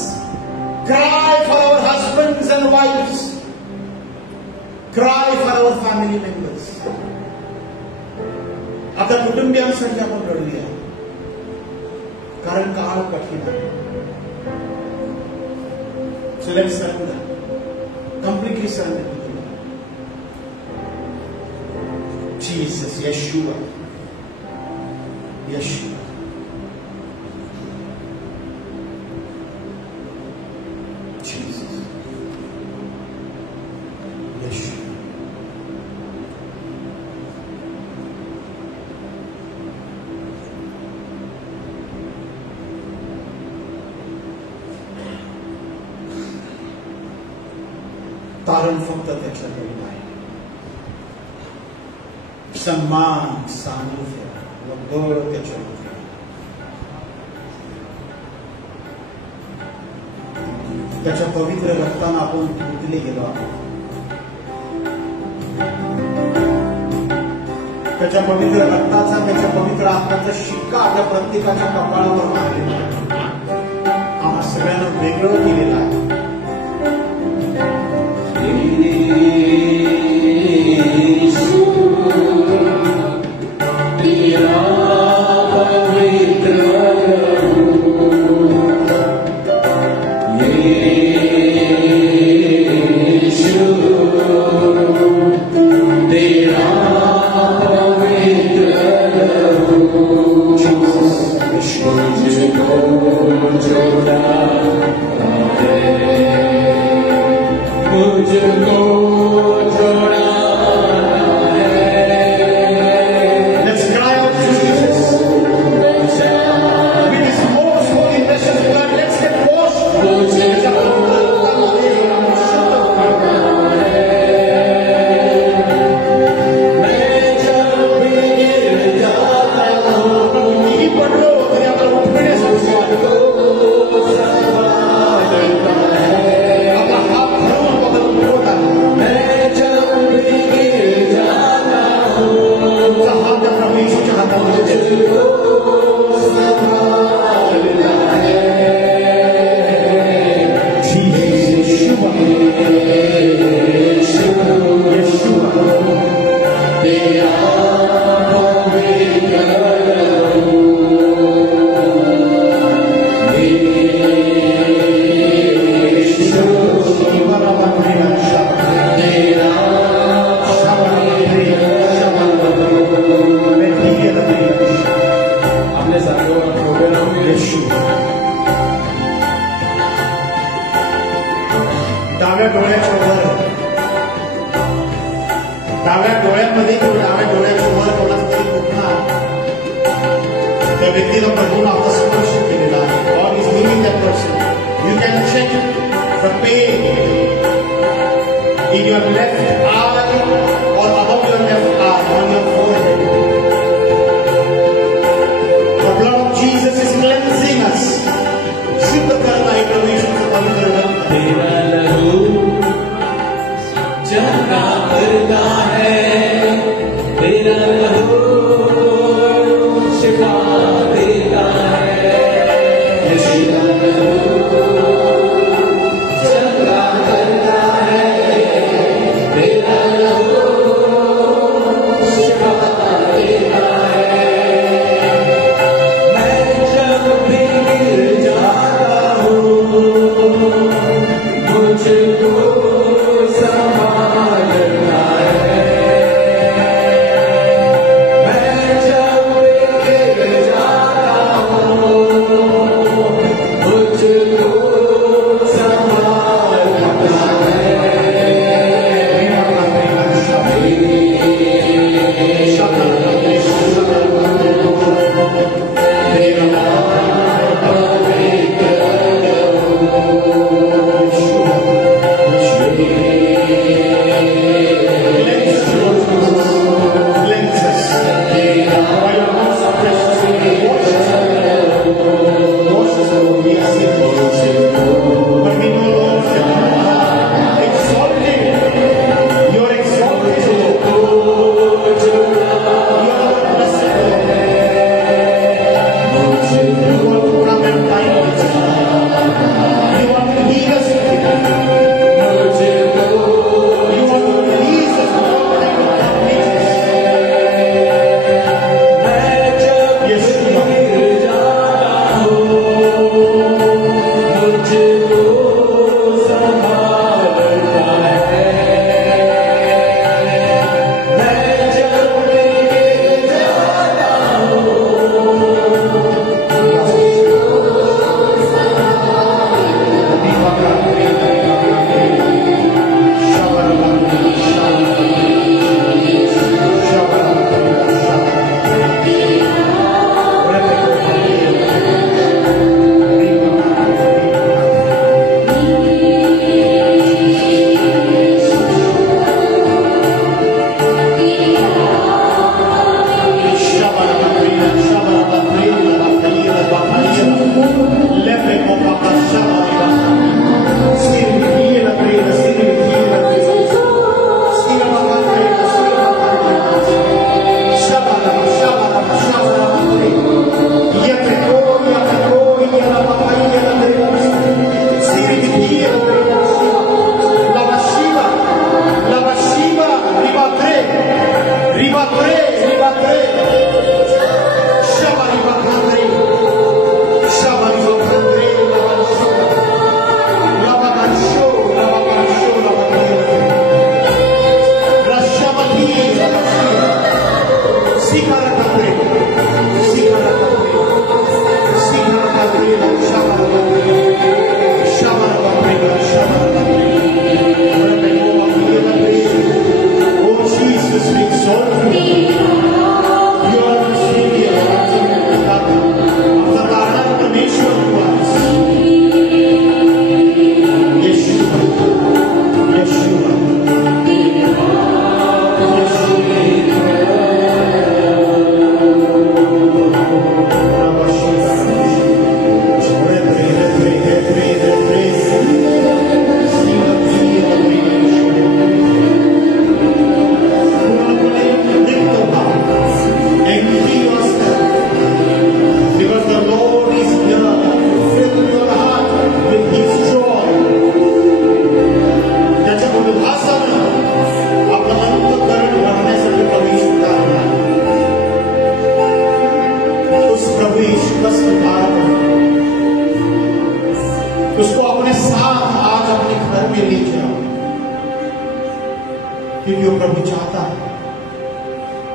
Cry for our husbands and wives. Cry for our family members. आता कुटुंबियांसाठी आपण रडूया, कारण काळ कठीण आहे. So let's surrender. Completely surrender to the Lord. Jesus, Yeshua. Yeshua. Jesus. Yeshua. तारण फक्त त्याच्याकडे आहे. सन्मान, सानिध्य व बळ त्याच्याकडे. त्याच्या पवित्र रक्तानं आपण धुतले गेलो आहोत. त्याच्या पवित्र रक्ताचा, त्याच्या पवित्र आत्म्याचा शिक्का आपल्या प्रत्येकाच्या कपाळावर मारलेला आहे. आम्हा सगळ्यांना वेगळं केलेलं आहे. डाव्या डोळ्यांमध्ये किंवा डाव्या डोळ्याच्या वर कोणाचा तरी दुखणार त्या व्यक्तीला प्रभूने आता स्पर्श केलेला आहे. God is living that person. You can check the pain in your left eye or above your left eye on your forehead. The blood of Jesus is cleansing us. सिद्ध करत आहे प्रभू येशूचं पवित्र रक्त. तेरा लहू चमका भरता है, तेरा लहू शिफा देता है. तेरा लहू चमका भरता है, तेरा लहू शिफा देता है. मैं जब भी गिर जाता हूँ मुझको संभालना है. मैं जब गिर जाता हूँ मुझको प्रभु यीशु का स्वीकार करो, उसको अपने साथ आज अपने घर में ले जाओ, क्योंकि वो प्रभु चाहता है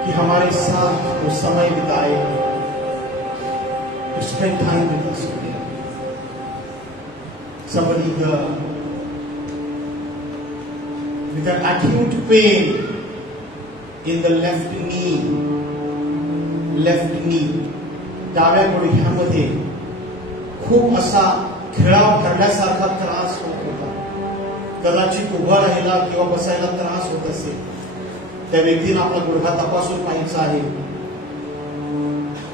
कि हमारे साथ वो समय बिताए, spend time with us. Somebody here with an acute pain in the left knee, डाव्या गुडघ्यामध्ये खूप असा खिळाव भरल्यासारखा त्रास होत होता, कदाचित उभं राहायला किंवा बसायला त्रास होत असेल, त्या व्यक्तीने आपला गुडघा तपासून पाहायचा आहे.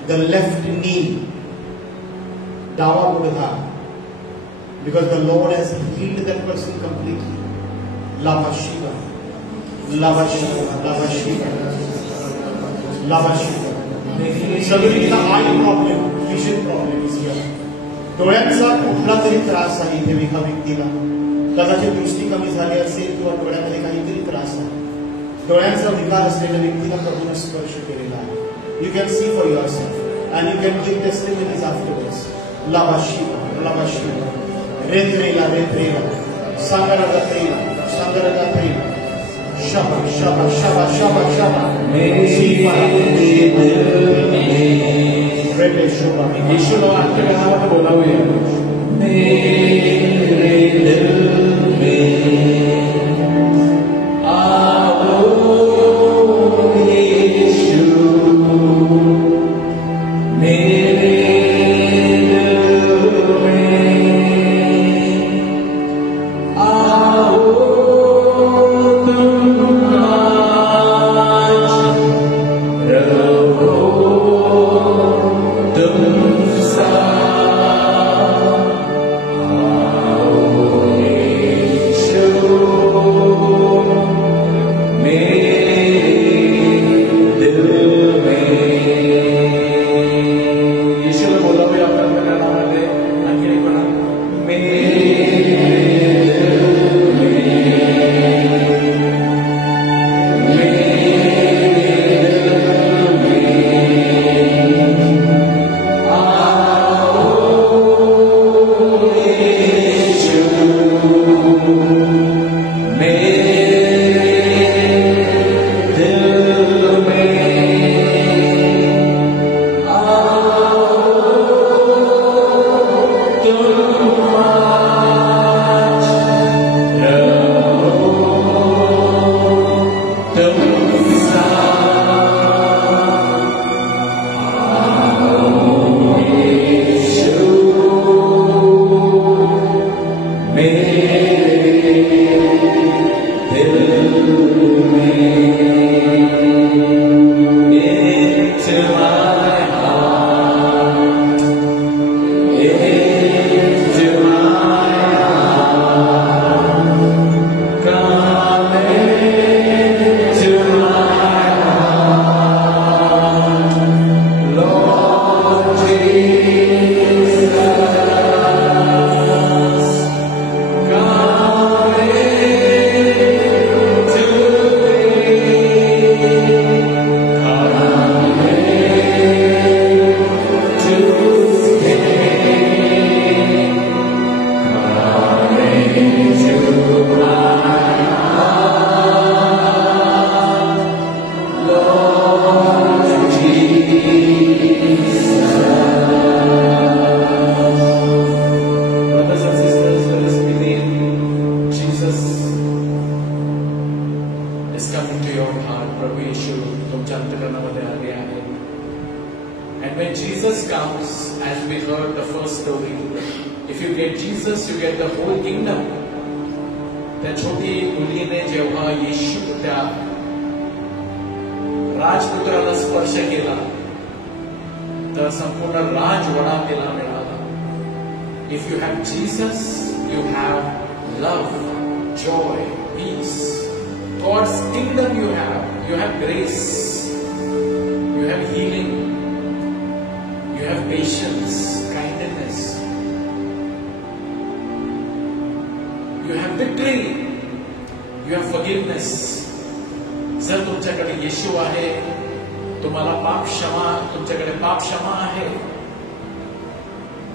द लेफ्ट नी, डावा गुडघा, because the Lord has healed that person completely. Lava Shiva, Lava Shiva, Lava Shiva, Lava Shiva. Suddenly the eye problem, vision problem is here. डोळ्यांचा कुठला तरी त्रास आहे इथे एका व्यक्तीला, कदाचित दृष्टी कमी झाली असेल किंवा डोळ्यामध्ये काहीतरी त्रास आहे. डोळ्यांचा विकार असलेल्या व्यक्तीला प्रभूने स्पर्श केलेला आहे. You can see for yourself and you can give testimonies afterwards. Lava Shiva, Lava Shiva. Retrela, Sangaragatela, Shaba, Shaba, Shaba, Shaba, Shaba. Rete Shaba. Yeshu low आपके हाथ में बोला हुआ है, मेरे दिल में आओ यीशु, मेरे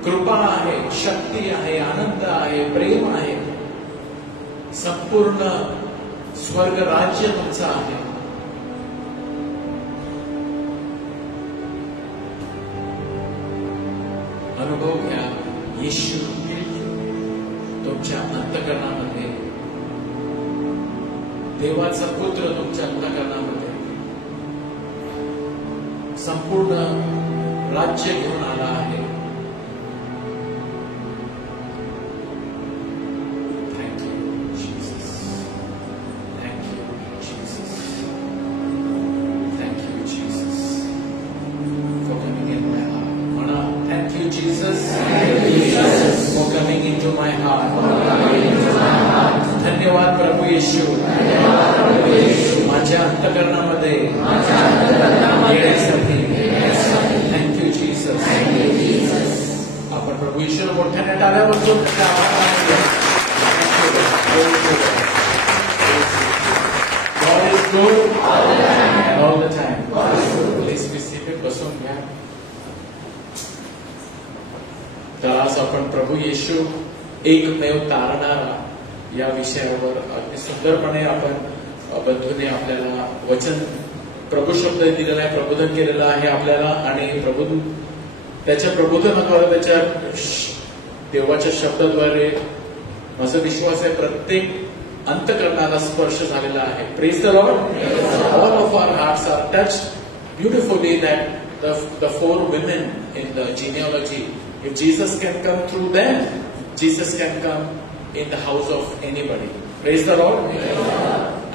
कृपा आहे, शक्ती आहे, आनंद आहे, प्रेम आहे. संपूर्ण स्वर्ग राज्य तुमचं आहे. अनुभव घ्या येशू तुमच्या अंतःकरणामध्ये, देवाचा पुत्र तुमच्या अंतःकरणामध्ये संपूर्ण राज्य घेऊन आला आहे. Thank you Jesus, thank you Jesus, thank you Jesus for coming in my heart. म्हणा thank you Jesus for coming into my heart. धन्यवाद प्रभू येशू माझ्या अंतःकरणामध्ये येण्यासाठी. Thank you Jesus. आपण प्रभू येशूला मोठ्याने टाळ्या बसून God is good and all the time. Please be seated. बसून घ्या. तर आज आपण प्रभू येशू एकमेव तारणारा या विषयावर अगदी सुंदरपणे आपण बंधूने आपल्याला वचन प्रभू शब्द दिलेला आहे, प्रबोधन केलेलं आहे आपल्याला. आणि त्याच्या प्रबोधनाद्वारे, त्याच्या देवाच्या शब्दाद्वारे माझा विश्वास आहे प्रत्येक अंतःकरणाला स्पर्श झालेला आहे. Praise the lord. All of our hearts are touched beautifully that the four women in the genealogy, if Jesus can come through them, Jesus can come in the house of anybody. Praise the Lord.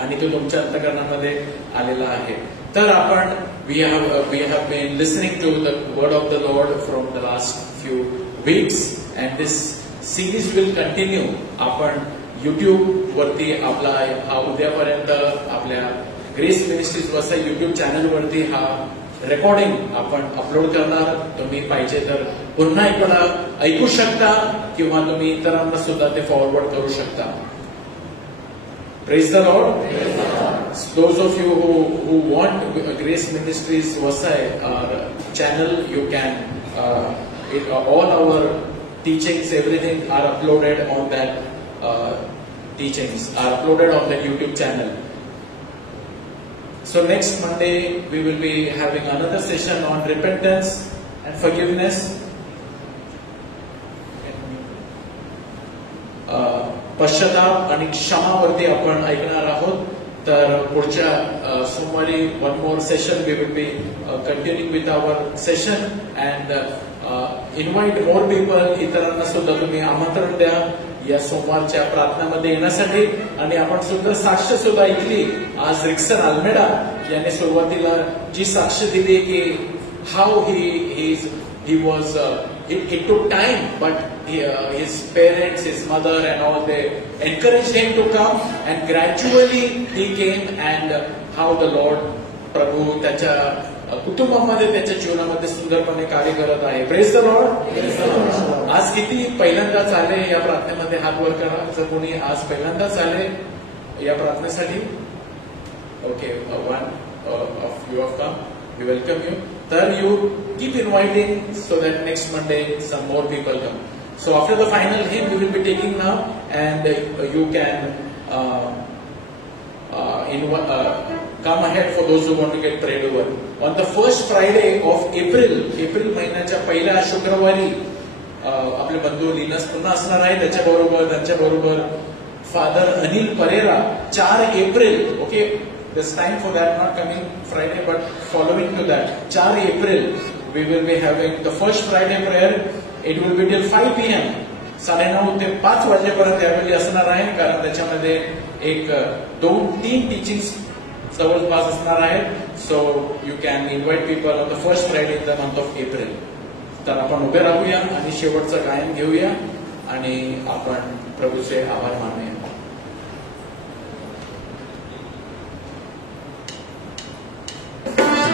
आणि तो तुमच्या अंतःकरणामध्ये आलेला आहे. तर आपण we have been listening to the word of the Lord from the last few weeks and this series will continue. आपण YouTube वरती आपला हा उद्यापर्यंत आपल्या ग्रेस मिनिस्ट्रीज वरच्या YouTube चॅनल वरती हा रेकॉर्डिंग आपण अपलोड करणार. तुम्ही पाहिजे तर पुन्हा एकदा ऐकू शकता किंवा तुम्ही इतरांना सुद्धा ते फॉरवर्ड करू शकता. Praise the Lord. Those of you who want Grace Ministries Vasai channel, you can all our teachings, everything are uploaded on that teachings are uploaded on the YouTube channel. So next Monday we will be having another session on repentance and forgiveness. पश्चाताप आणि क्षमावरती आपण ऐकणार आहोत. तर पुढच्या सोमवारी one more session we will be continuing with our session and invite more people. इतरांना सुद्धा तुम्ही आमंत्रण द्या या सोमवारच्या प्रार्थनामध्ये येण्यासाठी. आणि आपण सुद्धा साक्ष सुद्धा ऐकली आज. रिक्सन अल्मेडा याने सुरुवातीला जी साक्ष दिली की how he was it took time but his parents, his mother and all, they encouraged him to come and gradually he came and how the Lord प्रभू त्याच्या कुटुंबामध्ये त्याच्या जीवनामध्ये सुंदरपणे कार्य करत आहे. Praise the Lord. आज किती पहिल्यांदाच आले या प्रार्थनेमध्ये हात वर करा. जर कोणी आज पहिल्यांदाच आले या प्रार्थनेसाठी. Okay, one of you of come, we welcome you. तर you keep inviting so that next Monday some more people come. So after the final hymn we will be taking now and you can come ahead for those who want to get prayed over. On the first Friday of April महिन्याच्या पहिल्या शुक्रवारी आपले बंधू Linus पुन्हा असणार आहे. त्यांच्याबरोबर father Anil Pereira 4 April. Okay, there's time for that, not coming Friday but following to that 4 April we will be having the first Friday prayer. It will be till 5 PM, 9:30 ते 5 वाजेपर्यंत यावेळी असणार आहे. कारण त्याच्यामध्ये एक 2-3 टीचिंग्स जवळपास असणार आहेत. So you can invite people on the first Friday in the month of April. तर आपण उभे राहूया आणि शेवटचं गायन घेऊया आणि आपण प्रभूचे आभार मानूया. Thank you.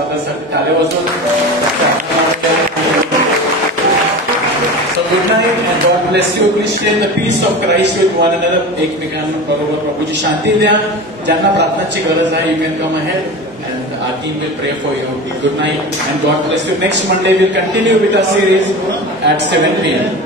ब्रदर्ससाठी टाळे वाजवून. So good night and God bless you. Please share the peace of Christ with one another. एकमेकांबरोबर प्रभूची शांती द्या. ज्यांना प्रार्थनाची गरज आहे, you can come ahead and our team will pray for you. Good night and God bless you. Next Monday we'll continue with our series at 7 p.m.